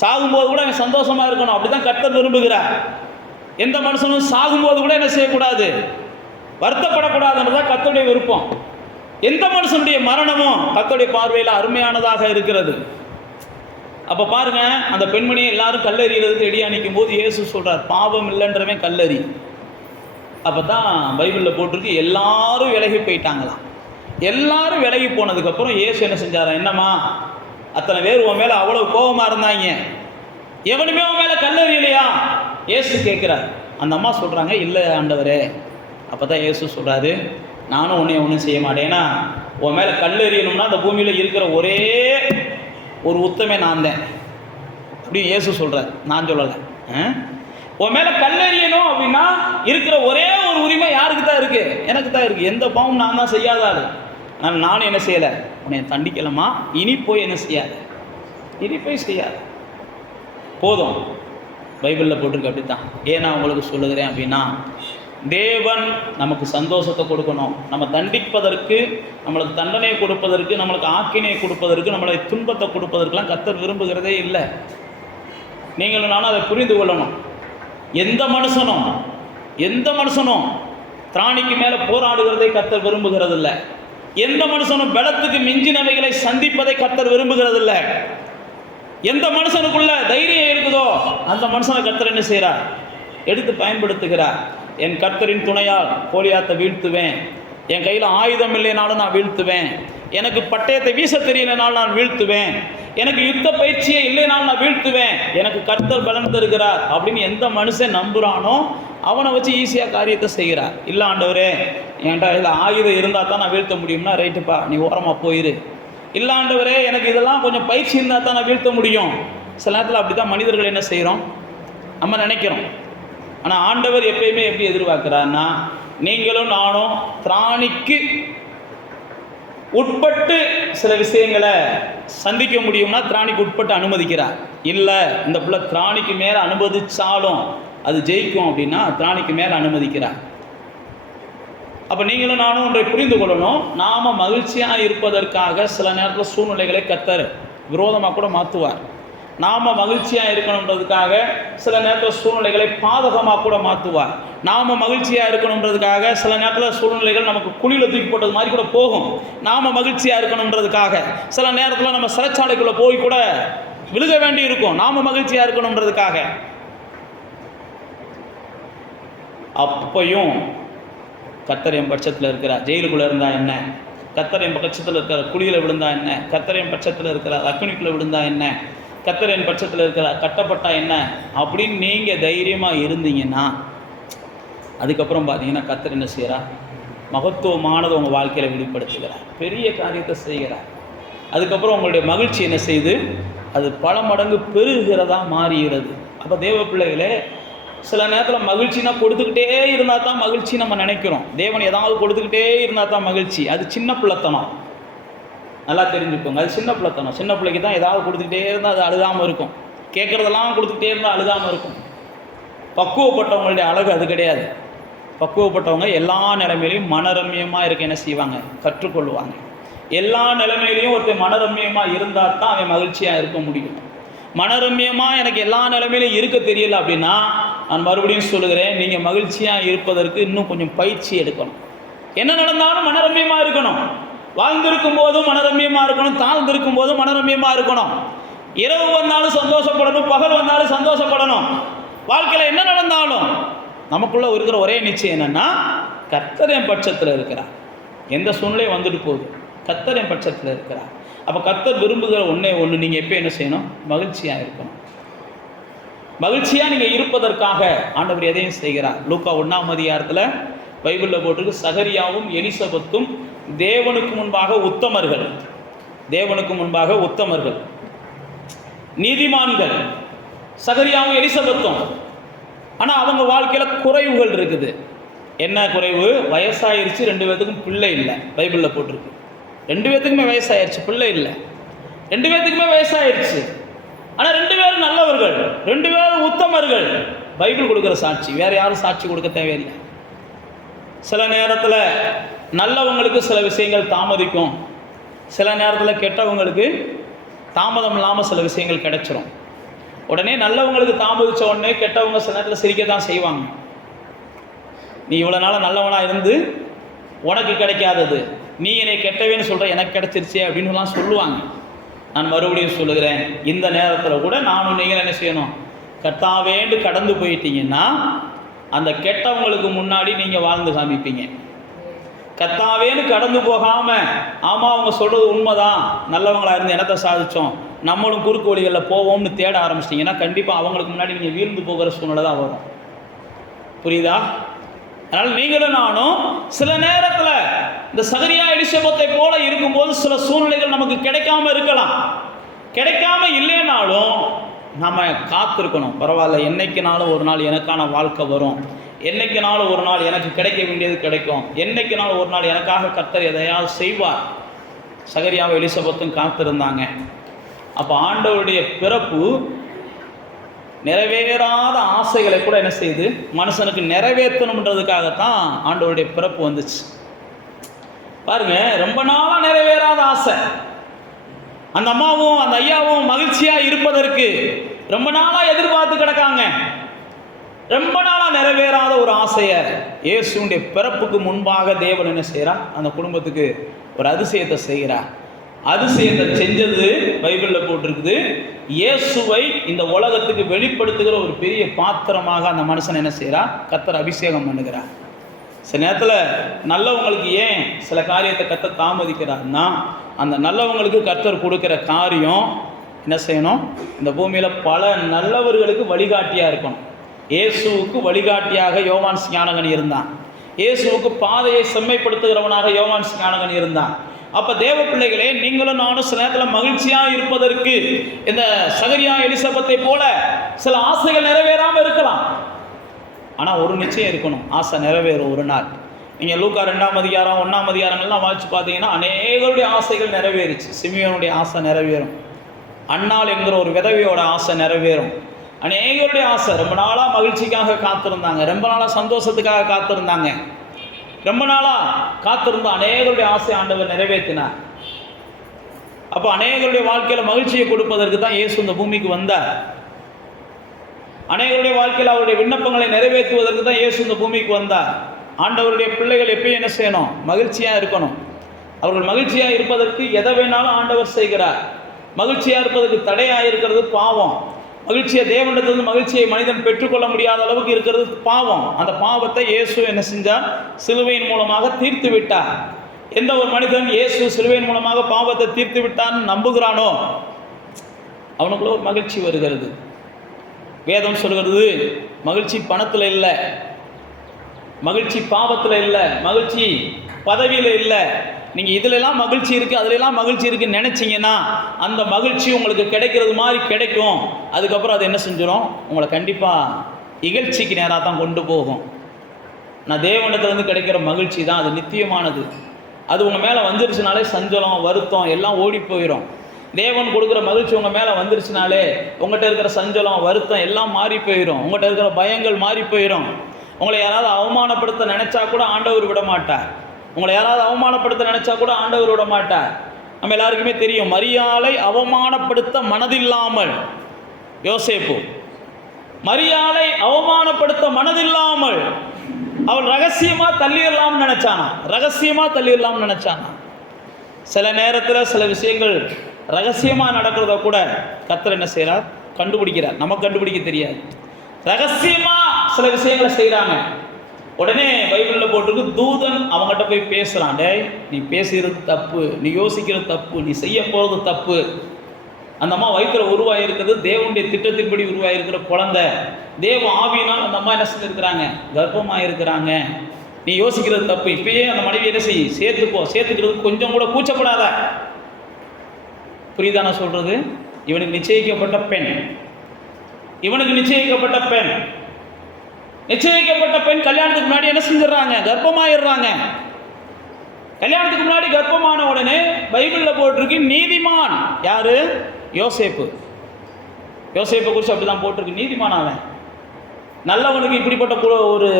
சாகும்போது கூட அவன் சந்தோஷமாக இருக்கணும். அப்படி தான் கர்த்தர் விரும்புகிறார். எந்த மனுஷனும் சாகும்போது கூட என்ன செய்யக்கூடாது, வருத்தப்படக்கூடாதுன்றதான் கர்த்தருடைய விருப்பம். எந்த மனுஷனுடைய மரணமும் கர்த்தருடைய பார்வையில் அருமையானதாக இருக்கிறது. அப்போ பாருங்க, அந்த பெண்மணியை எல்லாரும் கல்லெறிகிறதுக்கு ரெடியாக நிற்கும் போது இயேசு சொல்கிறார், பாவம் இல்லைன்றவன் கல்லறி. அப்போ தான் பைபிளில் போட்டிருக்கு, எல்லாரும் விலகி போயிட்டாங்களாம். எல்லாரும் விலகி போனதுக்கப்புறம் இயேசு என்ன செஞ்சாரா, என்னம்மா அத்தனை பேர் உன் மேலே அவ்வளோ கோபமாக இருந்தாங்க, எவனுமே உன் மேலே கல்லெறியலையா இயேசு கேட்குறார். அந்த அம்மா சொல்கிறாங்க, இல்லை ஆண்டவரே. அப்போ தான் இயேசு சொல்கிறாரு, நானும் உன்னை ஒன்றும் செய்ய மாட்டேன். ஏன்னா உன் மேலே கல்லெறியணும்னா அந்த பூமியில் இருக்கிற ஒரே ஒரு உத்தமே நான் தான் அப்படின்னு இயேசு சொல்கிறார், நான் சொல்லலை. உன் மேலே கல்லெறியணும் அப்படின்னா இருக்கிற ஒரே ஒரு உரிமை யாருக்கு தான் இருக்குது? எனக்கு தான் இருக்குது. எந்த பாவம் நான் தான் செய்யாதாரு. ஆனால் நானும் என்ன செய்யலை, உன்னை தண்டிக்கலமா, இனி போய் என்ன செய்யாது, இனி போய் செய்யாது, போதும். பைபிளில் போட்டிருக்கு அப்படித்தான். ஏன் நான் உங்களுக்கு சொல்லுகிறேன் அப்படின்னா, தேவன் நமக்கு சந்தோஷத்தை கொடுக்கணும். நம்ம தண்டிப்பதற்கு, நம்மளுக்கு தண்டனை கொடுப்பதற்கு, நம்மளுக்கு ஆக்கினையை கொடுப்பதற்கு, நம்மளை துன்பத்தை கொடுப்பதற்கெல்லாம் கர்த்தர் விரும்புகிறதே இல்லை. நீங்களும் நானும் அதை புரிந்து கொள்ளணும். எந்த மனுஷனும் திராணிக்கு மேலே போராடுகிறதை கர்த்தர் விரும்புகிறதில்லை. எந்த மனுஷனும் பலத்துக்கு மிஞ்சினவைகளை சந்திப்பதை கர்த்தர் விரும்புகிறதில்லை. எந்த மனுஷனுக்குள்ள தைரியம் இருக்குதோ அந்த மனுஷனை கர்த்தர் என்ன செய்கிறார், எடுத்து பயன்படுத்துகிறார். என் கர்த்தரின் துணையால் கோலியாத்தை வீழ்த்துவேன், என் கையில் ஆயுதம் இல்லைனாலும் நான் வீழ்த்துவேன், எனக்கு பட்டயத்தை வீச தெரியலைனாலும் நான் வீழ்த்துவேன், எனக்கு யுத்த பயிற்சியே இல்லைனாலும் நான் வீழ்த்துவேன், எனக்கு கர்த்தர் பலன் தருகிறார் அப்படின்னு எந்த மனுஷன் நம்புகிறானோ அவனை வச்சு ஈஸியாக காரியத்தை செய்கிறார். இல்லை ஆண்டவரே, என்கிட்ட இதில் ஆயுதம் இருந்தால் தான் நான் வீழ்த்த முடியும்னா, ரைட்டுப்பா நீ ஓரமாக போயிரு. இல்லை ஆண்டவரே, எனக்கு இதெல்லாம் கொஞ்சம் பயிற்சி இருந்தால் தான் நான் வீழ்த்த முடியும். சில நேரத்தில் அப்படி தான் மனிதர்கள் என்ன செய்கிறோம், நம்ம நினைக்கிறோம். ஆனால் ஆண்டவர் எப்பயுமே எப்படி எதிர்பார்க்குறாருன்னா, நீங்களும் நானும் திராணிக்கு உட்பட்டு சில விஷயங்களை சந்திக்க முடியும்னா திராணிக்கு உட்பட்டு அனுமதிக்கிறார். இல்லை இந்த பிள்ளை திராணிக்கு மேலே அனுமதிச்சாலும் அது ஜெயிக்கும் அப்படின்னா திராணிக்கு மேலே அனுமதிக்கிறார். அப்போ நீங்களும் நானும் ஒன்றை புரிந்து கொள்ளணும். நாம் மகிழ்ச்சியாக இருப்பதற்காக சில நேரத்தில் சூழ்நிலைகளை கர்த்தர் விரோதமாக கூட மாற்றுவார். நாம் மகிழ்ச்சியாக இருக்கணுன்றதுக்காக சில நேரத்தில் சூழ்நிலைகளை பாதகமாக கூட மாற்றுவார். நாம் மகிழ்ச்சியாக இருக்கணுன்றதுக்காக சில நேரத்தில் சூழ்நிலைகள் நமக்கு குழியில் தூக்கி போட்டது மாதிரி கூட போகும். நாம் மகிழ்ச்சியாக இருக்கணுன்றதுக்காக சில நேரத்தில் நம்ம சிறைச்சாலைக்குள்ளே போய் கூட விழுக வேண்டி இருக்கும், நாம் மகிழ்ச்சியாக இருக்கணுன்றதுக்காக. அப்பையும் கர்த்தர் என் பட்சத்தில் இருக்கிறார். ஜெயிலுக்குள்ளே இருந்தால் என்ன, கர்த்தர் என் பட்சத்தில் இருக்கிறார். குழியில் விழுந்தா என்ன, கர்த்தர் என் பட்சத்தில் இருக்கிறார். அக்னிக்குள்ளே விழுந்தா என்ன, கர்த்தர் என் பட்சத்தில் இருக்கிறார். கட்டப்பட்டா என்ன அப்படின்னு நீங்கள் தைரியமாக இருந்தீங்கன்னா, அதுக்கப்புறம் பார்த்தீங்கன்னா கர்த்தர் என்ன செய்கிறார், மகத்துவமானது உங்கள் வாழ்க்கையில் வெளிப்படுத்துகிறார், பெரிய காரியத்தை செய்கிறார். அதுக்கப்புறம் உங்களுடைய மகிழ்ச்சி என்ன செய்யுது, அது பல மடங்கு பெருகிறதா மாறுகிறது. அப்போ தேவ பிள்ளைகளே, சில நேரத்தில் மகிழ்ச்சினா கொடுத்துக்கிட்டே இருந்தால் தான் மகிழ்ச்சி நம்ம நினைக்கிறோம். தேவன் ஏதாவது கொடுத்துக்கிட்டே இருந்தால் தான் மகிழ்ச்சி. அது சின்ன பிள்ளைத்தனம், நல்லா தெரிஞ்சுக்கோங்க. அது சின்ன பிள்ளைத்தனம். சின்ன பிள்ளைக்கு தான் ஏதாவது கொடுத்துக்கிட்டே இருந்தால் அது அழுகாமல் இருக்கும், கேட்குறதெல்லாம் கொடுத்துக்கிட்டே இருந்தால் அழுகாமல் இருக்கும். பக்குவப்பட்டவங்களுடைய அழகு அது கிடையாது. பக்குவப்பட்டவங்க எல்லா நிலைமையிலையும் மனரம்யமாக இருக்க என்ன செய்வாங்க, கற்றுக்கொள்வாங்க. எல்லா நிலைமையிலையும் ஒருத்தர் மனரம்யமாக இருந்தால் தான் அவன் மகிழ்ச்சியாக இருக்க முடியும். மனரம்யமாக எனக்கு எல்லா நிலைமையிலும் இருக்க தெரியல அப்படின்னா, நான் மறுபடியும் சொல்லுகிறேன், நீங்கள் மகிழ்ச்சியாக இருப்பதற்கு இன்னும் கொஞ்சம் பயிற்சி எடுக்கணும். என்ன நடந்தாலும் மனரம்யமாக இருக்கணும். வாழ்ந்திருக்கும் போதும் மனரம்யமாக இருக்கணும், தாழ்ந்திருக்கும் போதும் மனரம்யமாக இருக்கணும். இரவு வந்தாலும் சந்தோஷப்படணும், பகல் வந்தாலும் சந்தோஷப்படணும். வாழ்க்கையில் என்ன நடந்தாலும் நமக்குள்ளே இருக்கிற ஒரே நிச்சயம் என்னென்னா, கர்த்தர் என் பட்சத்தில் இருக்கிறார். எந்த சூழ்நிலையும் வந்துட்டு போகுது, கர்த்தர் என் பட்சத்தில் இருக்கிறார். அப்போ கர்த்தர் விரும்புகிற ஒன்றே ஒன்று, நீங்கள் எப்போ என்ன செய்யணும், மகிழ்ச்சியாக இருக்கணும். மகிழ்ச்சியாக நீங்கள் இருப்பதற்காக ஆண்டவர் எதையும் செய்கிறார். லூக்கா 1ஆம் அதிகாரத்தில் பைபிளில் போட்டிருக்கு, சகரியாவும் எலிசபெத்தும் தேவனுக்கு முன்பாக உத்தமர்கள், தேவனுக்கு முன்பாக உத்தமர்கள், நீதிமான்கள். சகரியாவும் எலிசபெத்தும். ஆனால் அவங்க வாழ்க்கையில் குறைவுகள் இருக்குது. என்ன குறைவு? வயசாயிருச்சு, 2 பேர்த்துக்கும் பிள்ளை இல்லை. பைபிளில் போட்டிருக்கு 2 பேர்த்துக்குமே வயசாயிருச்சு, பிள்ளை இல்லை. 2 பேர்த்துக்குமே வயசாயிருச்சு. ஆனால் 2 பேரும் நல்லவர்கள், 2 பேரும் உத்தமர்கள். பைபிள் கொடுக்குற சாட்சி, வேறு யாரும் சாட்சி கொடுக்க தேவையில்லை. சில நேரத்தில் நல்லவங்களுக்கு சில விஷயங்கள் தாமதிக்கும், சில நேரத்தில் கெட்டவங்களுக்கு தாமதம் இல்லாமல் சில விஷயங்கள் கிடைச்சிரும். உடனே நல்லவங்களுக்கு தாமதித்த உடனே கெட்டவங்க சில நேரத்தில் சிரிக்க தான் செய்வாங்க. நீ இவ்வளோ நாள் நல்லவனாக இருந்து உனக்கு கிடைக்காதது, நீ என்னை கெட்டவேன்னு சொல்கிற, எனக்கு கிடைச்சிருச்சே அப்படின்னுலாம் சொல்லுவாங்க. நான் மறுபடியும் சொல்லுகிறேன், இந்த நேரத்தில் கூட நானும் நீங்கள் என்ன செய்யணும், கர்த்தாவேண்டு கடந்து போயிட்டீங்கன்னா அந்த கெட்டவங்களுக்கு முன்னாடி நீங்கள் வாழ்ந்து காமிப்பீங்க. கர்த்தாவேன்னு கடந்து போகாமல், ஆமாம் அவங்க சொல்கிறது உண்மைதான், நல்லவங்களாக இருந்து என்னத்தை சாதித்தோம், நம்மளும் குறுக்கு வழிகளில் போவோம்னு தேட ஆரம்பிச்சிட்டிங்கன்னா கண்டிப்பாக அவங்களுக்கு முன்னாடி நீங்கள் வீழ்ந்து போகிற சூழ்நிலை தான் வரும். புரியுதா? அதனால் நீங்களும் நானும் சில நேரத்தில் இந்த சகரியா எலிசபெத்தை போல இருக்கும்போது சில சூழ்நிலைகள் நமக்கு கிடைக்காம இருக்கலாம். கிடைக்காம இல்லைனாலும் நம்ம காத்திருக்கணும். பரவாயில்ல, என்னைக்குனாலும் ஒரு நாள் எனக்கான வாழ்க்கை வரும், என்னைக்குனாலும் ஒரு நாள் எனக்கு கிடைக்க வேண்டியது கிடைக்கும், என்னைக்குனாலும் ஒரு நாள் எனக்காக கர்த்தர் எதையாவது செய்வார். சகரியாவும் எலிசபெத்தும் காத்திருந்தாங்க. அப்போ ஆண்டவருடைய பிறப்பு நிறைவேறாத ஆசைகளை கூட என்ன செய்யுது, மனுஷனுக்கு நிறைவேற்றணுன்றதுக்காகத்தான் ஆண்டவருடைய பிறப்பு வந்துச்சு. பாருங்க, ரொம்ப நாளாக நிறைவேறாத ஆசை. அந்த அம்மாவும் அந்த ஐயாவும் மகிழ்ச்சியாக இருப்பதற்கு ரொம்ப நாளாக எதிர்பார்த்து கிடக்காங்க. ரொம்ப நாளாக நிறைவேறாத ஒரு ஆசையை இயேசுடைய பிறப்புக்கு முன்பாக தேவன் என்ன செய்கிறார், அந்த குடும்பத்துக்கு ஒரு அதிசயத்தை செய்கிறார். அதிசயத்தை செஞ்சது பைபிளில் போட்டிருக்குது. இயேசுவை இந்த உலகத்துக்கு வெளிப்படுத்துகிற ஒரு பெரிய பாத்திரமாக அந்த மனுஷன் என்ன செய்கிறார், கர்த்தர் அபிஷேகம் பண்ணுகிறார். சில நேரத்தில் நல்லவங்களுக்கு ஏன் சில காரியத்தை கர்த்தர் தாமதிக்கிறார்னா, அந்த நல்லவங்களுக்கு கர்த்தர் கொடுக்குற காரியம் என்ன செய்யணும், இந்த பூமியில் பல நல்லவர்களுக்கு வழிகாட்டியாக இருக்கணும். இயேசுவுக்கு வழிகாட்டியாக யோவான் ஸ்நானகன் இருந்தான். இயேசுவுக்கு பாதையை செம்மைப்படுத்துகிறவனாக யோவான் ஸ்நானகன் இருந்தான். அப்போ தேவ பிள்ளைகளே, நீங்களும் நானும் சில நேரத்தில் மகிழ்ச்சியாக இருப்பதற்கு இந்த சகரியா எலிசபெத்தை போல சில ஆசைகள் நிறைவேறாமல் இருக்கலாம். ஆனால் ஒரு நிச்சயம் இருக்கணும், ஆசை நிறைவேறும் ஒரு நாள். நீங்கள் லூக்கா 2ஆம் அதிகாரம் 1ஆம் அதிகாரங்கள்லாம் வாசித்து பார்த்தீங்கன்னா அநேகருடைய ஆசைகள் நிறைவேறிச்சு. சிமியோனுடைய ஆசை நிறைவேறும், அன்னாள் என்கிற ஒரு விதவையோட ஆசை நிறைவேறும், அநேகருடைய ஆசை. ரொம்ப நாளாக மகிழ்ச்சிக்காக காத்திருந்தாங்க, ரொம்ப நாளாக சந்தோஷத்துக்காக காத்திருந்தாங்க, ரொம்ப நாளாக காத்திருந்த அநேகருடைய ஆசை ஆண்டவர் நிறைவேற்றினார். அப்போ அநேகருடைய வாழ்க்கையில் மகிழ்ச்சியை கொடுப்பதற்கு தான் இயேசு இந்த பூமிக்கு வந்தார். அநேகருடைய வாழ்க்கையில் அவருடைய விண்ணப்பங்களை நிறைவேற்றுவதற்கு தான் இயேசு இந்த பூமிக்கு வந்தார். ஆண்டவருடைய பிள்ளைகள் எப்பயும் என்ன செய்யணும், மகிழ்ச்சியாக இருக்கணும். அவர்கள் மகிழ்ச்சியாக இருப்பதற்கு எதை வேணாலும் ஆண்டவர் செய்கிறார். மகிழ்ச்சியாக இருப்பதற்கு தடையாக இருக்கிறது பாவம். மகிழ்ச்சியை தேவனிடத்திலிருந்து மகிழ்ச்சியை மனிதன் பெற்றுக்கொள்ள முடியாத அளவுக்கு இருக்கிறது பாவம். அந்த பாவத்தை இயேசு என்ன செஞ்சார், சிலுவையின் மூலமாக தீர்த்து விட்டார். எந்த ஒரு மனிதன் இயேசு சிலுவையின் மூலமாக பாவத்தை தீர்த்து விட்டான்னு நம்புகிறானோ அவனுக்குள்ள ஒரு மகிழ்ச்சி வருகிறது. வேதம் சொல்கிறது, மகிழ்ச்சி பணத்தில் இல்லை, மகிழ்ச்சி பாவத்தில் இல்லை, மகிழ்ச்சி பதவியில் இல்லை. நீங்கள் இதிலெல்லாம் மகிழ்ச்சி இருக்குது, அதிலெல்லாம் மகிழ்ச்சி இருக்குன்னு நினச்சிங்கன்னா அந்த மகிழ்ச்சி உங்களுக்கு கிடைக்கிறது மாதிரி கிடைக்கும். அதுக்கப்புறம் அது என்ன செஞ்சிடும், உங்களை கண்டிப்பாக இகழ்ச்சிக்கு நேராக தான் கொண்டு போகும். நான் தேவனிடத்துலேருந்து கிடைக்கிற மகிழ்ச்சி தான் அது நித்தியமானது. அது உங்கள் மேலே வந்துருச்சுனாலே சஞ்சலம் வருத்தம் எல்லாம் ஓடி போயிடும். தேவன் கொடுக்குற மகிழ்ச்சி உங்கள் மேலே வந்துருச்சுனாலே உங்கள்கிட்ட இருக்கிற சஞ்சலம் வருத்தம் எல்லாம் மாறி போயிடும். உங்கள்கிட்ட இருக்கிற பயங்கள் மாறி போயிடும். உங்களை யாராவது அவமானப்படுத்த நினச்சா கூட ஆண்டவர் விட மாட்டார். உங்களை யாராவது அவமானப்படுத்த நினச்சா கூட ஆண்டவர் விட மாட்டார். நம்ம எல்லாருக்குமே தெரியும், மரியாளை அவமானப்படுத்த மனதில்லாமல் யோசேப்பு, மரியாளை அவமானப்படுத்த மனதில்லாமல் அவள் ரகசியமாக தள்ளிடலாம்னு நினச்சானா, ரகசியமாக தள்ளிடலாம்னு நினச்சானா. சில நேரத்தில் சில விஷயங்கள் ரகசியமாக நடக்கிறத கூட கர்த்தர் என்ன செய்கிறார், கண்டுபிடிக்கிறார். நமக்கு கண்டுபிடிக்க தெரியாது. ரகசியமாக சில விஷயங்களை செய்கிறாங்க. உடனே பைபிளில் போட்டிருக்கு, தூதன் அவங்ககிட்ட போய் பேசுகிறான், டேய் நீ பேசுகிறது தப்பு, நீ யோசிக்கிறது தப்பு, நீ செய்ய போகிறது தப்பு. அந்த அம்மா வயிற்றில் உருவாகிருக்கிறது தேவனுடைய திட்டத்தின்படி உருவாகிருக்கிற குழந்தை. தேவ ஆவியினால் அந்த அம்மா என்ன செஞ்சுருக்கிறாங்க, கர்ப்பமாக இருக்கிறாங்க. நீ யோசிக்கிறது தப்பு. இப்பயே அந்த மனைவி என்ன செய்ய, சேர்த்துக்கோ. சேர்த்துக்கிறது கொஞ்சம் கூட கூச்சப்படாத. புரியுதா நான் சொல்கிறது? இவனுக்கு நிச்சயிக்கப்பட்ட பெண், இவனுக்கு நிச்சயிக்கப்பட்ட பெண், நிச்சயிக்கப்பட்ட பெண் கல்யாணத்துக்கு முன்னாடி என்ன செஞ்சிடறாங்க, கர்ப்பமாயிடுறாங்க. கல்யாணத்துக்கு முன்னாடி கர்ப்பமான உடனே பைபிளில் போட்டிருக்கு நீதிமான். யாரு? யோசேப்பு. யோசேப்பை குறித்து அப்படி தான் போட்டிருக்கு, நீதிமான். அவன் நல்லவனுக்கு இப்படிப்பட்ட ஒரு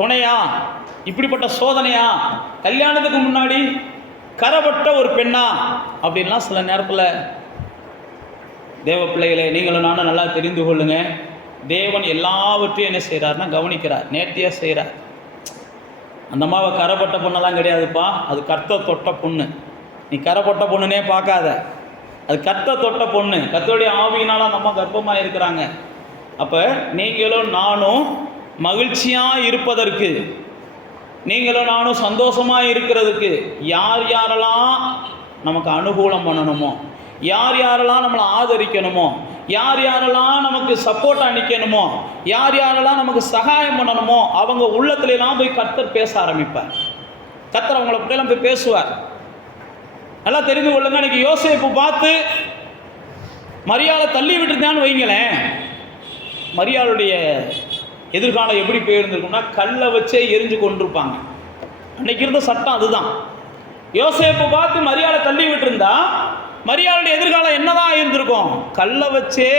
துணையா, இப்படிப்பட்ட சோதனையா, கல்யாணத்துக்கு முன்னாடி கரப்பட்ட ஒரு பெண்ணா அப்படின்லாம் சில நேரத்தில் தேவ பிள்ளைகளை நீங்களும் நானும் நல்லா தெரிந்து கொள்ளுங்க. தேவன் எல்லாவற்றையும் என்ன செய்கிறார்னா கவனிக்கிறார், நேர்த்தியாக செய்கிறார். அந்த அம்மாவை கரப்பட்ட பொண்ணெல்லாம் கிடையாதுப்பா, அது கர்த்தர் தொட்ட பொண்ணு. நீ கரப்பட்ட பொண்ணுனே பார்க்காத, அது கர்த்தர் தொட்ட பொண்ணு, கர்த்தருடைய ஆவியினால் அந்த அம்மா கர்ப்பமாக இருக்கிறாங்க. அப்போ நீங்களும் நானும் மகிழ்ச்சியாக இருப்பதற்கு, நீங்களும் நானும் சந்தோஷமாக இருக்கிறதுக்கு யார் யாரெல்லாம் நமக்கு அனுகூலம் பண்ணணுமோ, யார் யாரெல்லாம் நம்மளை ஆதரிக்கணுமோ, யார் யாரெல்லாம் நமக்கு சப்போர்ட்டாக நிற்கணுமோ, யார் யாரெல்லாம் நமக்கு சகாயம் பண்ணணுமோ, அவங்க உள்ளத்துலாம் போய் கர்த்தர் பேச ஆரம்பிப்பார். கர்த்தர் அவங்கள பற்றியெல்லாம் போய் பேசுவார். நல்லா தெரிந்து கொள்ளுங்க. இன்னைக்கு யோசேப்பு பார்த்து மரியாதை தள்ளி விட்டுருந்தான்னு வைங்களேன், மரியாளுடைய எதிர்காலம் எப்படி போயிருந்திருக்கும்னா கல்லை வச்சே எரிஞ்சு கொண்டிருப்பாங்க. அன்னைக்கு இருந்த சட்டம் அதுதான். யோசேப்பு பார்த்து மரியாதை தள்ளி விட்டுருந்தா மரியாளுடைய எதிர்காலம் என்னதான் இருந்திருக்கும்? கல்லை வச்சே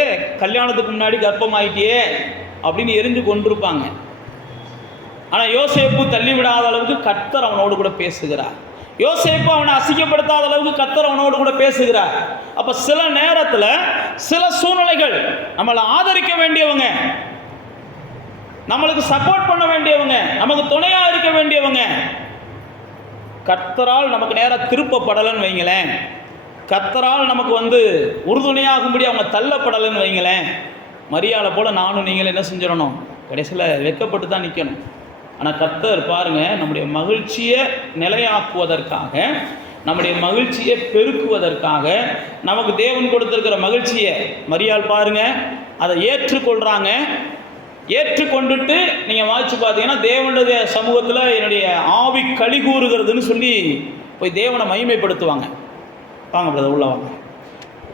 கல்யாணத்துக்கு முன்னாடி கர்ப்பமாயிட்டியே அப்படின்னு எரிஞ்சு கொண்டிருப்பாங்க. ஆனால் யோசேப்பு தள்ளி விடாத அளவுக்கு கர்த்தர் அவனோடு கூட பேசுகிறார். யோசேப்பு அவனை அசிங்கப்படுத்தாத அளவுக்கு கர்த்தர் அவனோடு கூட பேசுகிறார். அப்போ சில நேரத்தில் சில சூழ்நிலைகள் நம்மளை ஆதரிக்க வேண்டியவங்க, நம்மளுக்கு சப்போர்ட் பண்ண வேண்டியவங்க, நமக்கு துணையாக இருக்க வேண்டியவங்க கர்த்தரால் நமக்கு நேராக திருப்பப்படலைன்னு வைங்களேன், கர்த்தரால் நமக்கு உறுதுணையாகும்படி அவங்க தள்ளப்படலைன்னு வைங்களேன், மரியாதை போல் நானும் நீங்களும் என்ன செஞ்சிடணும்? கடைசியில் வெட்கப்பட்டு தான் நிற்கணும். ஆனால் கர்த்தர் பாருங்கள், நம்முடைய மகிழ்ச்சியை நிலையாக்குவதற்காக, நம்முடைய மகிழ்ச்சியை பெருக்குவதற்காக, நமக்கு தேவன் கொடுத்துருக்கிற மகிழ்ச்சியை மரியாள் பாருங்கள் அதை ஏற்றுக்கொள்கிறாங்க. ஏற்றுக்கொண்டுட்டு நீங்கள் வாய்ச்சி பார்த்தீங்கன்னா தேவனுடைய சமூகத்தில் என்னுடைய ஆவி களி கூறுகிறதுன்னு சொல்லி போய் தேவனை மகிமைப்படுத்துவாங்க. வாங்க பிரதர் உள்ள வாங்க.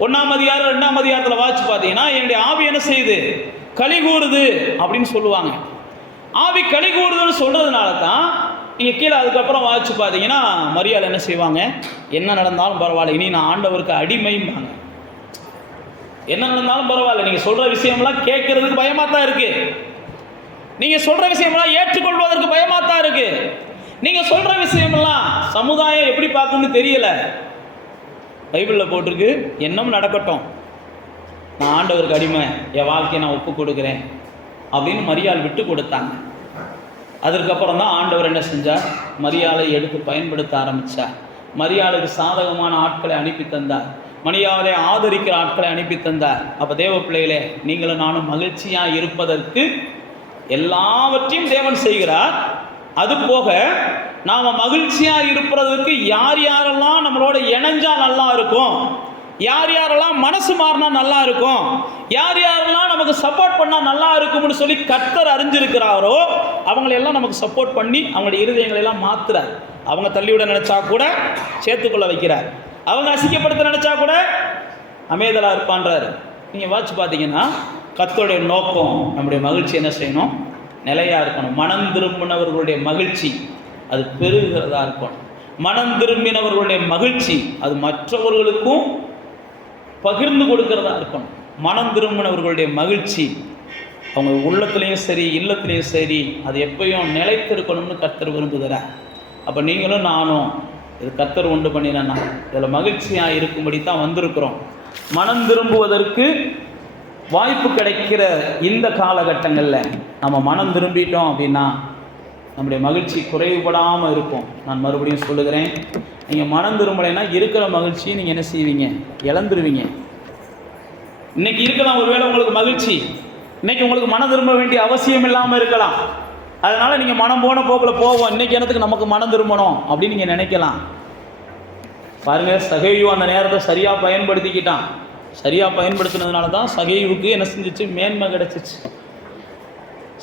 1ஆம் அதிகாரம் 2ஆம் அதிகாரத்தில் வாய்ச்சி பார்த்தீங்கன்னா என்னுடைய ஆவி என்ன செய்யுது? களி கூறுது அப்படின்னு சொல்லுவாங்க. ஆவி களி கூறுதுன்னு சொல்கிறதுனால தான் நீங்கள் கீழே அதுக்கப்புறம் வாய்ச்சி பார்த்தீங்கன்னா மரியாதை என்ன செய்வாங்க? என்ன நடந்தாலும் பரவாயில்ல, இனி நான் ஆண்டவருக்கு அடிமைம்பாங்க. என்ன நடந்தாலும் பரவாயில்ல, நீங்கள் சொல்கிற விஷயம்லாம் கேட்கறதுக்கு பயமாக தான் இருக்குது, நீங்கள் சொல்கிற விஷயமெல்லாம் ஏற்றுக்கொள்வதற்கு பயமாக தான் இருக்குது, நீங்கள் சொல்கிற விஷயமெல்லாம் சமுதாயம் எப்படி பார்க்கணும்னு தெரியல. பைபிளில் போட்டிருக்கு, என்னும் நடக்கட்டும், நான் ஆண்டவருக்கு அடிமை, என் வாழ்க்கையை நான் ஒப்பு கொடுக்குறேன் அப்படின்னு மரியாள் விட்டு கொடுத்தாங்க. அதற்கப்புறம் தான் ஆண்டவர் என்ன செஞ்சார்? மரியாளை எடுத்து பயன்படுத்த ஆரம்பித்தார். மரியாளுக்கு சாதகமான ஆட்களை அனுப்பி தந்தார், மரியாதை ஆதரிக்கிற ஆட்களை அனுப்பி தந்தார். அப்போ தேவ பிள்ளைகளே, நீங்களும் நானும் மகிழ்ச்சியாக இருப்பதற்கு எல்லாவற்றையும் தேவன் செய்கிறார். அது போக நாம் மகிழ்ச்சியாக இருப்பதற்கு யார் யாரெல்லாம் நம்மளோட இணைஞ்சா நல்லா இருக்கும், யார் யாரெல்லாம் மனசு மாறினா நல்லா இருக்கும், யார் யாரெல்லாம் நமக்கு சப்போர்ட் பண்ணால் நல்லா இருக்கும்னு சொல்லி கர்த்தர் அறிஞ்சிருக்கிறாரோ அவங்களெல்லாம் நமக்கு சப்போர்ட் பண்ணி அவங்களுடைய இருதயங்களெல்லாம் மாற்றுறார். அவங்க தள்ளிவிட நினச்சா கூட சேர்த்துக்கொள்ள வைக்கிறார், அவங்க அசிங்கப்படுத்த நினச்சா கூட அமைதலாக இருப்பான்றார். நீங்கள் வாட்சி பார்த்தீங்கன்னா கர்த்தருடைய நோக்கம் நம்முடைய மகிழ்ச்சி என்ன செய்யணும்? நிலையாக இருக்கணும். மனம் திரும்பினவர்களுடைய மகிழ்ச்சி அது பெருகிறதா இருக்கணும். மனம் திரும்பினவர்களுடைய மகிழ்ச்சி அது மற்றவர்களுக்கும் பகிர்ந்து கொடுக்கிறதா இருக்கணும். மனம் திரும்பினவர்களுடைய மகிழ்ச்சி அவங்க உள்ளத்துலேயும் சரி இல்லத்துலேயும் சரி அது எப்பயும் நிலைத்திருக்கணும்னு கர்த்தர் விரும்புகிறார். அப்போ நீங்களும் நானும் இது கர்த்தர் உண்டு பண்ணினா இதில் மகிழ்ச்சியாக இருக்கும்படி தான் வந்திருக்கிறோம். மனம் திரும்புவதற்கு வாய்ப்பு கிடைக்கிற இந்த காலகட்டங்களில் நம்ம மனம் திரும்பிட்டோம் அப்படின்னா நம்முடைய மகிழ்ச்சி குறைவுபடாமல் இருக்கும். நான் மறுபடியும் சொல்லுகிறேன், நீங்கள் மனம் திரும்பலைன்னா இருக்கிற மகிழ்ச்சியை நீங்கள் என்ன செய்வீங்க? இழந்துருவீங்க. இன்றைக்கி இருக்கலாம் ஒருவேளை உங்களுக்கு மகிழ்ச்சி, இன்றைக்கி உங்களுக்கு மனம் திரும்ப வேண்டிய அவசியம் இல்லாமல் இருக்கலாம். அதனால் நீங்கள் மனம் போன போக்கில் போவோம், இன்றைக்கி என்னத்துக்கு நமக்கு மனம் திரும்பணும் அப்படின்னு நீங்கள் நினைக்கலாம். பாருங்கள், சகையு அந்த நேரத்தை சரியாக பயன்படுத்திக்கிட்டான். சரியாக பயன்படுத்தினதுனால தான் சகையுவுக்கு என்ன செஞ்சிச்சு? மேன்மை கிடச்சிச்சு.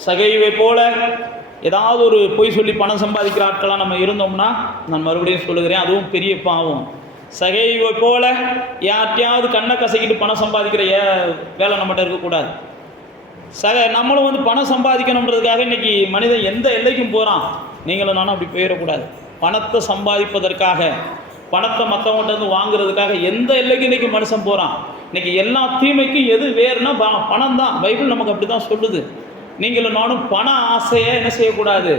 சகையுவை போல ஏதாவது ஒரு பொய் சொல்லி பணம் சம்பாதிக்கிற ஆட்களாக நம்ம இருந்தோம்னா நான் மறுபடியும் சொல்லுகிறேன், அதுவும் பெரிய பாவம். சகையுவை போல யார்ட்டையாவது கண்ணை கசக்கிட்டு பணம் சம்பாதிக்கிற வேலை நம்மகிட்ட இருக்கக்கூடாது. நம்மளும் பணம் சம்பாதிக்கணுன்றதுக்காக இன்றைக்கி மனிதன் எந்த எல்லைக்கும் போகிறான். நீங்களும் நானும் அப்படி போயிடக்கூடாது. பணத்தை சம்பாதிப்பதற்காக, பணத்தை மற்றவங்கள்ட்ட வாங்குறதுக்காக எந்த எல்லைக்கு இன்றைக்கி மனுஷன் போகிறான். இன்றைக்கி எல்லா தீமைக்கும் எது வேறுனா பணம் தான். பைபிள் நமக்கு அப்படி தான் சொல்லுது. நீங்களும் நானும் பண ஆசையை என்ன செய்யக்கூடாது?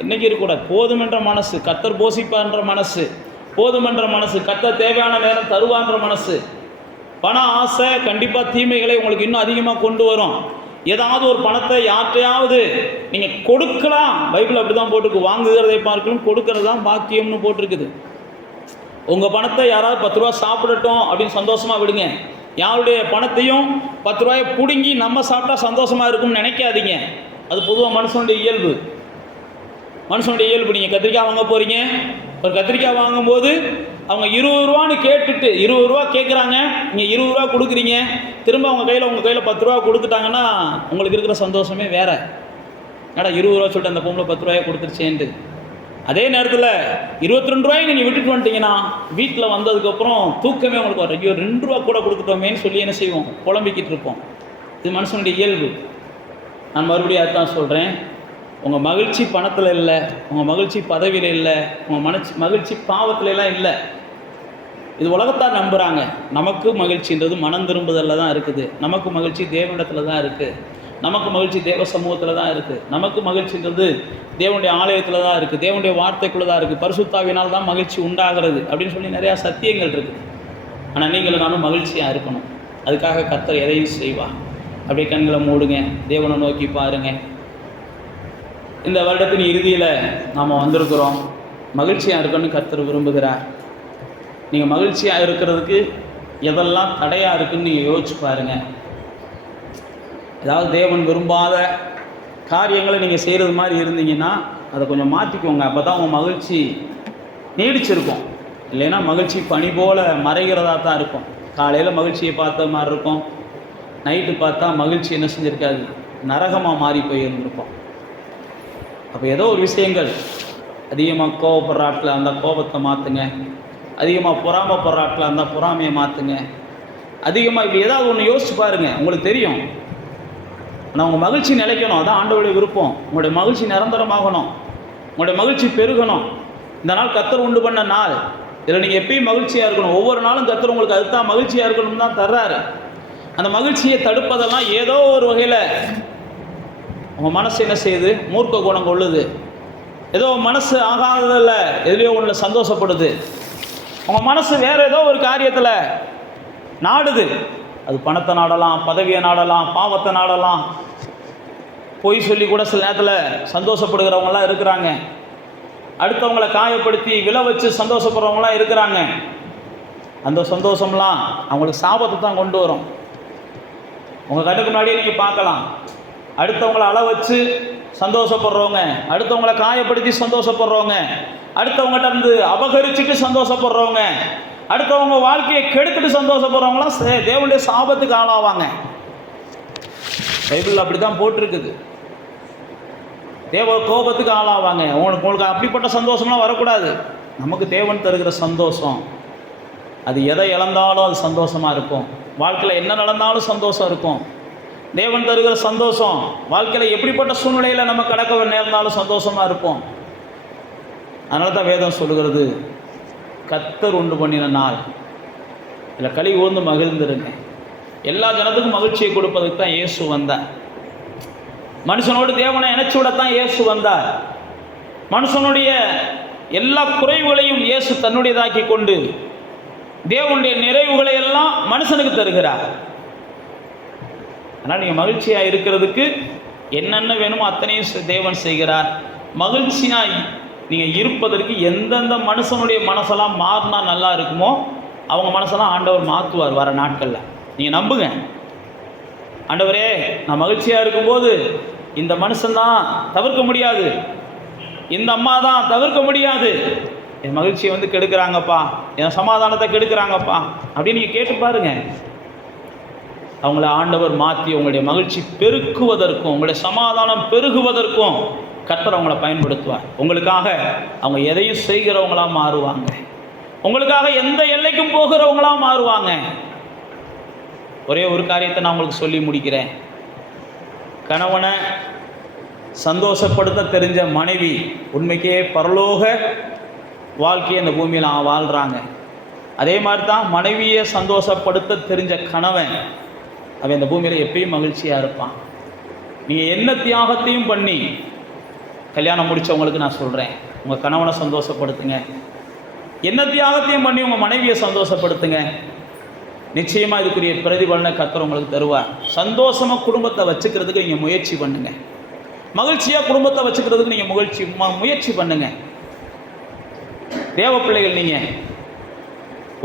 என்றைக்கு இருக்கக்கூடாது. போதுமென்ற மனசு, கர்த்தர் போஷிப்பான்ற மனசு, போதுமென்ற மனசு, கர்த்தர் தேவையான நேரம் தருவான்ற மனசு. பண ஆசை கண்டிப்பாக தீமைகளை உங்களுக்கு இன்னும் அதிகமாக கொண்டு வரும். ஏதாவது ஒரு பணத்தை யார்ட்டையாவது நீங்கள் கொடுக்கலாம். பைபிள் அப்படி தான் போட்டிருக்கு, வாங்குகிறதை பார்க்கணும் கொடுக்கறது தான் பாக்கியம்னு போட்டிருக்குது. உங்கள் பணத்தை யாராவது 10 ரூபா சாப்பிடட்டும் அப்படின்னு சந்தோஷமாக விடுங்க. யாருடைய பணத்தையும் 10 ரூபாயை பிடுங்கி நம்ம சாப்பிட்டா சந்தோஷமாக இருக்கும்னு நினைக்காதீங்க. அது பொதுவாக மனுஷனுடைய இயல்பு. நீங்கள் கத்திரிக்காய் வாங்க போகிறீங்க. ஒரு கத்திரிக்காய் வாங்கும்போது அவங்க 20 ரூபான்னு கேட்டுட்டு 20 ரூபா கேட்குறாங்க, நீங்கள் 20 ரூபா கொடுக்குறீங்க. திரும்ப உங்கள் கையில் 10 ரூபா கொடுத்துட்டாங்கன்னா உங்களுக்கு இருக்கிற சந்தோஷமே வேறு. ஏடா 20 ரூபா சொல்லிட்டு அந்த பொம்பளை 10 ரூபாயை கொடுத்துருச்சேன்ட்டு. அதே நேரத்தில் 22 ரூபாயை நீங்கள் விட்டுட்டு வந்துட்டீங்கன்னா வீட்டில் வந்ததுக்கப்புறம் தூக்கமே உங்களுக்கு வரும். ஐயோ 2 ரூபா கூட கொடுத்துட்டோமேன்னு சொல்லி என்ன செய்வோம், புலம்பிக்கிட்டு இருப்போம். இது மனுஷனுடைய இயல்பு. நான் மறுபடியும் அதுதான் சொல்கிறேன், உங்கள் மகிழ்ச்சி பணத்தில் இல்லை, உங்கள் மகிழ்ச்சி பதவியில் இல்லை, உங்கள் மகிழ்ச்சி பாவத்திலலாம் இல்லை. இது உலகத்தான் நம்புகிறாங்க. நமக்கு மகிழ்ச்சின்றது மனம் திரும்புதலில் தான் இருக்குது. நமக்கு மகிழ்ச்சி தேவனிடத்தில் தான் இருக்குது. நமக்கு மகிழ்ச்சி தேவ சமூகத்தில் தான் இருக்குது. நமக்கு மகிழ்ச்சின்றது தேவனுடைய ஆலயத்தில் தான் இருக்குது. தேவனுடைய வார்த்தைக்குள்ளே தான் இருக்குது. பரிசுத்தாவினால் தான் மகிழ்ச்சி உண்டாகிறது அப்படின்னு சொல்லி நிறையா சத்தியங்கள் இருக்குது. ஆனால் நீங்களும் நானும் மகிழ்ச்சியாக இருக்கணும். அதுக்காக கர்த்தர் எதையும் செய்வார். அப்படியே கண்களை மூடுங்க, தேவனை நோக்கி பாருங்கள். இந்த வருடத்தின் இறுதியில் நாம் வந்திருக்கிறோம். மகிழ்ச்சியாக இருக்கணும்னு கர்த்தர் விரும்புகிறார். நீங்கள் மகிழ்ச்சியாக இருக்கிறதுக்கு எதெல்லாம் தடையாக இருக்குதுன்னு நீங்கள் யோசிச்சு பாருங்கள். ஏதாவது தேவன் விரும்பாத காரியங்களை நீங்கள் செய்கிறது மாதிரி இருந்தீங்கன்னா அதை கொஞ்சம் மாற்றிக்கோங்க. அப்போ தான் உங்கள் மகிழ்ச்சி நீடிச்சிருக்கும். இல்லைன்னா மகிழ்ச்சி பனி போல் மறைகிறதா தான் இருக்கும். காலையில் மகிழ்ச்சியை பார்த்த மாதிரி இருக்கும், நைட்டு பார்த்தா மகிழ்ச்சி என்ன செஞ்சுருக்காது, நரகமாக மாறி போயிருந்திருக்கும். அப்போ ஏதோ ஒரு விஷயங்கள், அதிகமாக கோபப்படுற ஆட்டில் அந்த கோபத்தை மாற்றுங்க. அதிகமாக பொறாமப்படுற ஆட்டில் அந்த பொறாமையை மாற்றுங்க. அதிகமாக இப்படி ஏதாவது ஒன்று யோசிச்சு பாருங்கள், உங்களுக்கு தெரியும். ஆனால் உங்கள் மகிழ்ச்சி நிலைக்கணும். அதான் ஆண்டவருடைய விருப்பம். உங்களுடைய மகிழ்ச்சி நிரந்தரமாகணும், உங்களுடைய மகிழ்ச்சி பெருகணும். இந்த நாள் கர்த்தர் உண்டு பண்ண நாள். இதில் நீங்கள் எப்பயும் மகிழ்ச்சியாக இருக்கணும். ஒவ்வொரு நாளும் கர்த்தர் உங்களுக்கு அதுதான் மகிழ்ச்சியாக இருக்கணும்னு தான் தர்றாரு. அந்த மகிழ்ச்சியை தடுப்பதெல்லாம் ஏதோ ஒரு வகையில் உங்கள் மனசு என்ன செய்யுது, மூர்க்க குணம் கொள்ளுது. ஏதோ மனசு ஆகாததில் எதுலேயோ ஒன்றில் சந்தோஷப்படுது. உங்கள் மனசு வேறு ஏதோ ஒரு காரியத்தில் நாடுது. அது பணத்தை நாடலாம், பதவியை நாடலாம், பாவத்தை நாடலாம். பொய் சொல்லி கூட சில நேரத்தில் சந்தோஷப்படுகிறவங்களாம் இருக்கிறாங்க. அடுத்தவங்களை காயப்படுத்தி விலை வச்சு சந்தோஷப்படுறவங்களாம் இருக்கிறாங்க. அந்த சந்தோஷம்லாம் அவங்களுக்கு சாபத்தை தான் கொண்டு வரும். உங்கள் கண்ணுக்கு முன்னாடியே நீங்கள் பார்க்கலாம். அடுத்தவங்களை அள வச்சு சந்தோஷப்படுறவங்க, அடுத்தவங்களை காயப்படுத்தி சந்தோஷப்படுறவங்க, அடுத்தவங்ககிட்ட இருந்து அபகரிச்சுட்டு சந்தோஷப்படுறவங்க, அடுத்தவங்க வாழ்க்கையை கெடுத்துட்டு சந்தோஷப்படுறவங்களாம் தேவனுடைய சாபத்துக்கு ஆளாவாங்க. பைபிள் அப்படி தான் போட்டிருக்குது. தேவ கோபத்துக்கு ஆளாவாங்க. உங்களுக்கு அப்படிப்பட்ட சந்தோஷம்லாம் வரக்கூடாது. நமக்கு தேவன் தருகிற சந்தோஷம், அது எதை இழந்தாலும் அது சந்தோஷமாக இருக்கும். வாழ்க்கையில் என்ன நடந்தாலும் சந்தோஷம் இருக்கும். தேவன் தருகிற சந்தோஷம் வாழ்க்கையில் எப்படிப்பட்ட சூழ்நிலையில் நம்ம கடக்க நேர்ந்தாலும் சந்தோஷமாக இருப்போம். அதனால தான் வேதம் சொல்லுகிறது, கர்த்தர் உண்டு பண்ணின நாள் இதில் களி ஊர்ந்து மகிழ்ந்துருங்க. எல்லா ஜனத்துக்கும் மகிழ்ச்சியை கொடுப்பதுக்கு தான் இயேசு வந்தார். மனுஷனோடு தேவனை இணைச்சி விடத்தான் இயேசு வந்தார். மனுஷனுடைய எல்லா குறைவுகளையும் இயேசு தன்னுடையதாக்கி கொண்டு தேவனுடைய நிறைவுகளை எல்லாம் மனுஷனுக்கு தருகிறார். அதனால் நீங்கள் மகிழ்ச்சியாக இருக்கிறதுக்கு என்னென்ன வேணுமோ அத்தனையும் தேவன் செய்கிறார். மகிழ்ச்சியாக நீங்கள் இருப்பதற்கு எந்தெந்த மனுஷனுடைய மனசெல்லாம் மாறினா நல்லா இருக்குமோ அவங்க மனசெல்லாம் ஆண்டவர் மாற்றுவார் வர நாட்களில். நீங்கள் நம்புங்க. ஆண்டவரே, நான் மகிழ்ச்சியாக இருக்கும்போது இந்த மனுஷன்தான் தவிர்க்க முடியாது, இந்த அம்மா தான் தவிர்க்க முடியாது, என் மகிழ்ச்சியை வந்து கெடுக்கிறாங்கப்பா, என் சமாதானத்தை கெடுக்கிறாங்கப்பா அப்படின்னு நீங்கள் கேட்டு பாருங்கள். அவங்கள ஆண்டவர் மாற்றி உங்களுடைய மகிழ்ச்சி பெருக்குவதற்கும் உங்களுடைய சமாதானம் பெருகுவதற்கும் கர்த்தர் அவங்கள பயன்படுத்துவார். உங்களுக்காக அவங்க எதையும் செய்கிறவங்களாக மாறுவாங்க. உங்களுக்காக எந்த எல்லைக்கும் போகிறவங்களாக மாறுவாங்க. ஒரே ஒரு காரியத்தை நான் உங்களுக்கு சொல்லி முடிக்கிறேன். கணவனை சந்தோஷப்படுத்த தெரிஞ்ச மனைவி உண்மைக்கே பரலோக வாழ்க்கையை இந்த பூமியில் வாழ்கிறாங்க. அதே மாதிரி தான் மனைவியை சந்தோஷப்படுத்த தெரிஞ்ச கணவன் அவன் இந்த பூமியில் எப்பயும் மகிழ்ச்சியாக இருப்பான். நீங்கள் என்ன தியாகத்தையும் பண்ணி கல்யாணம் முடித்தவங்களுக்கு நான் சொல்கிறேன், உங்கள் கணவனை சந்தோஷப்படுத்துங்க. என்ன தியாகத்தையும் பண்ணி உங்கள் மனைவியை சந்தோஷப்படுத்துங்க. நிச்சயமாக இதுக்குரிய பிரதிபலனை கர்த்தர் உங்களுக்கு தருவார். சந்தோஷமாக குடும்பத்தை வச்சுக்கிறதுக்கு நீங்கள் முயற்சி பண்ணுங்கள். மகிழ்ச்சியாக குடும்பத்தை வச்சுக்கிறதுக்கு நீங்கள் முயற்சி பண்ணுங்கள். தேவ பிள்ளைகள் நீங்கள்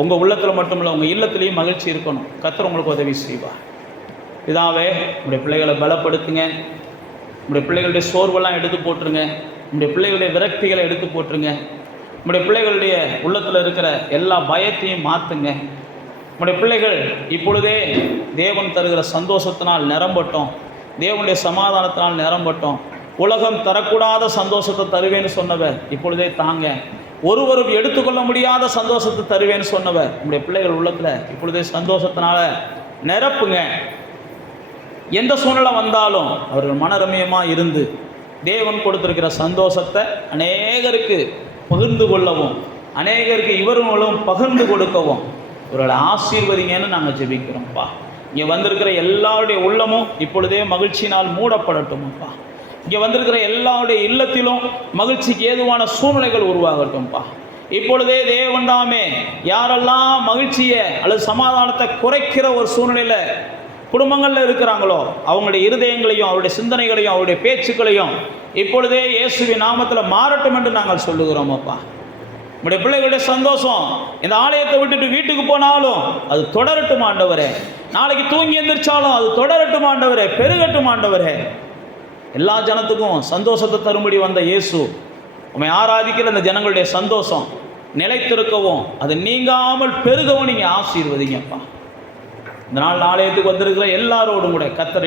உங்கள் உள்ளத்தில் மட்டுமில்லை, உங்கள் இல்லத்துலேயும் மகிழ்ச்சி இருக்கணும். கர்த்தர் உங்களுக்கு உதவி செய்வார். இதாவே உங்களுடைய பிள்ளைகளை பலப்படுத்துங்க. உங்களுடைய பிள்ளைகளுடைய சோர்வெல்லாம் எடுத்து போட்டுருங்க. உங்களுடைய பிள்ளைகளுடைய விரக்திகளை எடுத்து போட்டுருங்க. உங்களுடைய பிள்ளைகளுடைய உள்ளத்தில் இருக்கிற எல்லா பயத்தையும் மாற்றுங்க. உங்களுடைய பிள்ளைகள் இப்பொழுதே தேவன் தருகிற சந்தோஷத்தினால் நிரம்பட்டும், தேவனுடைய சமாதானத்தினால் நிரம்பட்டும். உலகம் தரக்கூடாத சந்தோஷத்தை தருவேன்னு சொன்னவர் இப்பொழுதே தாங்க. ஒருவரும் எடுத்துக்கொள்ள முடியாத சந்தோஷத்தை தருவேன்னு சொன்னவர் உங்களுடைய பிள்ளைகள் உள்ளத்தில் இப்பொழுதே சந்தோஷத்தினால நிரப்புங்க. எந்த சூழ்நிலை வந்தாலும் அவர்கள் மனரமியமாக இருந்து தேவன் கொடுத்திருக்கிற சந்தோஷத்தை அநேகருக்கு பகிர்ந்து கொள்ளவும், அநேகருக்கு இவர்களும் பகிர்ந்து கொடுக்கவும் இவர்களை ஆசீர்வதிங்கன்னு நாங்கள் ஜெபிக்கிறோம்ப்பா. இங்கே வந்திருக்கிற எல்லாருடைய உள்ளமும் இப்பொழுதே மகிழ்ச்சியினால் மூடப்படட்டும்ப்பா. இங்கே வந்திருக்கிற எல்லாருடைய இல்லத்திலும் மகிழ்ச்சிக்கு ஏதுவான சூழ்நிலைகள் உருவாகட்டும்ப்பா. இப்பொழுதே தேவன் தாமே யாரெல்லாம் மகிழ்ச்சியை அல்லது சமாதானத்தை குறைக்கிற ஒரு சூழ்நிலையில் குடும்பங்களில் இருக்கிறாங்களோ அவங்களுடைய இருதயங்களையும் அவருடைய சிந்தனைகளையும் அவருடைய பேச்சுக்களையும் இப்பொழுதே இயேசுவின் நாமத்தில் மாறட்டும் என்று நாங்கள் சொல்லுகிறோம். அப்பா, நம்முடைய பிள்ளைகளுடைய சந்தோஷம் இந்த ஆலயத்தை விட்டுட்டு வீட்டுக்கு போனாலும் அது தொடரட்டும் ஆண்டவரே. நாளைக்கு தூங்கி எந்திரிச்சாலும் அது தொடரட்டும் ஆண்டவரே, பெருகட்டும் ஆண்டவரே. எல்லா ஜனத்துக்கும் சந்தோஷத்தை தரும்படி வந்த இயேசு உம்மை ஆராதிக்கிற அந்த ஜனங்களுடைய சந்தோஷம் நிலைத்திருக்கவும் அது நீங்காமல் பெருகவும் நீங்கள் ஆசீர்வதிங்கப்பா. இந்த நாள் ஆலயத்துக்கு வந்திருக்கிற எல்லாரோடும் கூட கர்த்தர்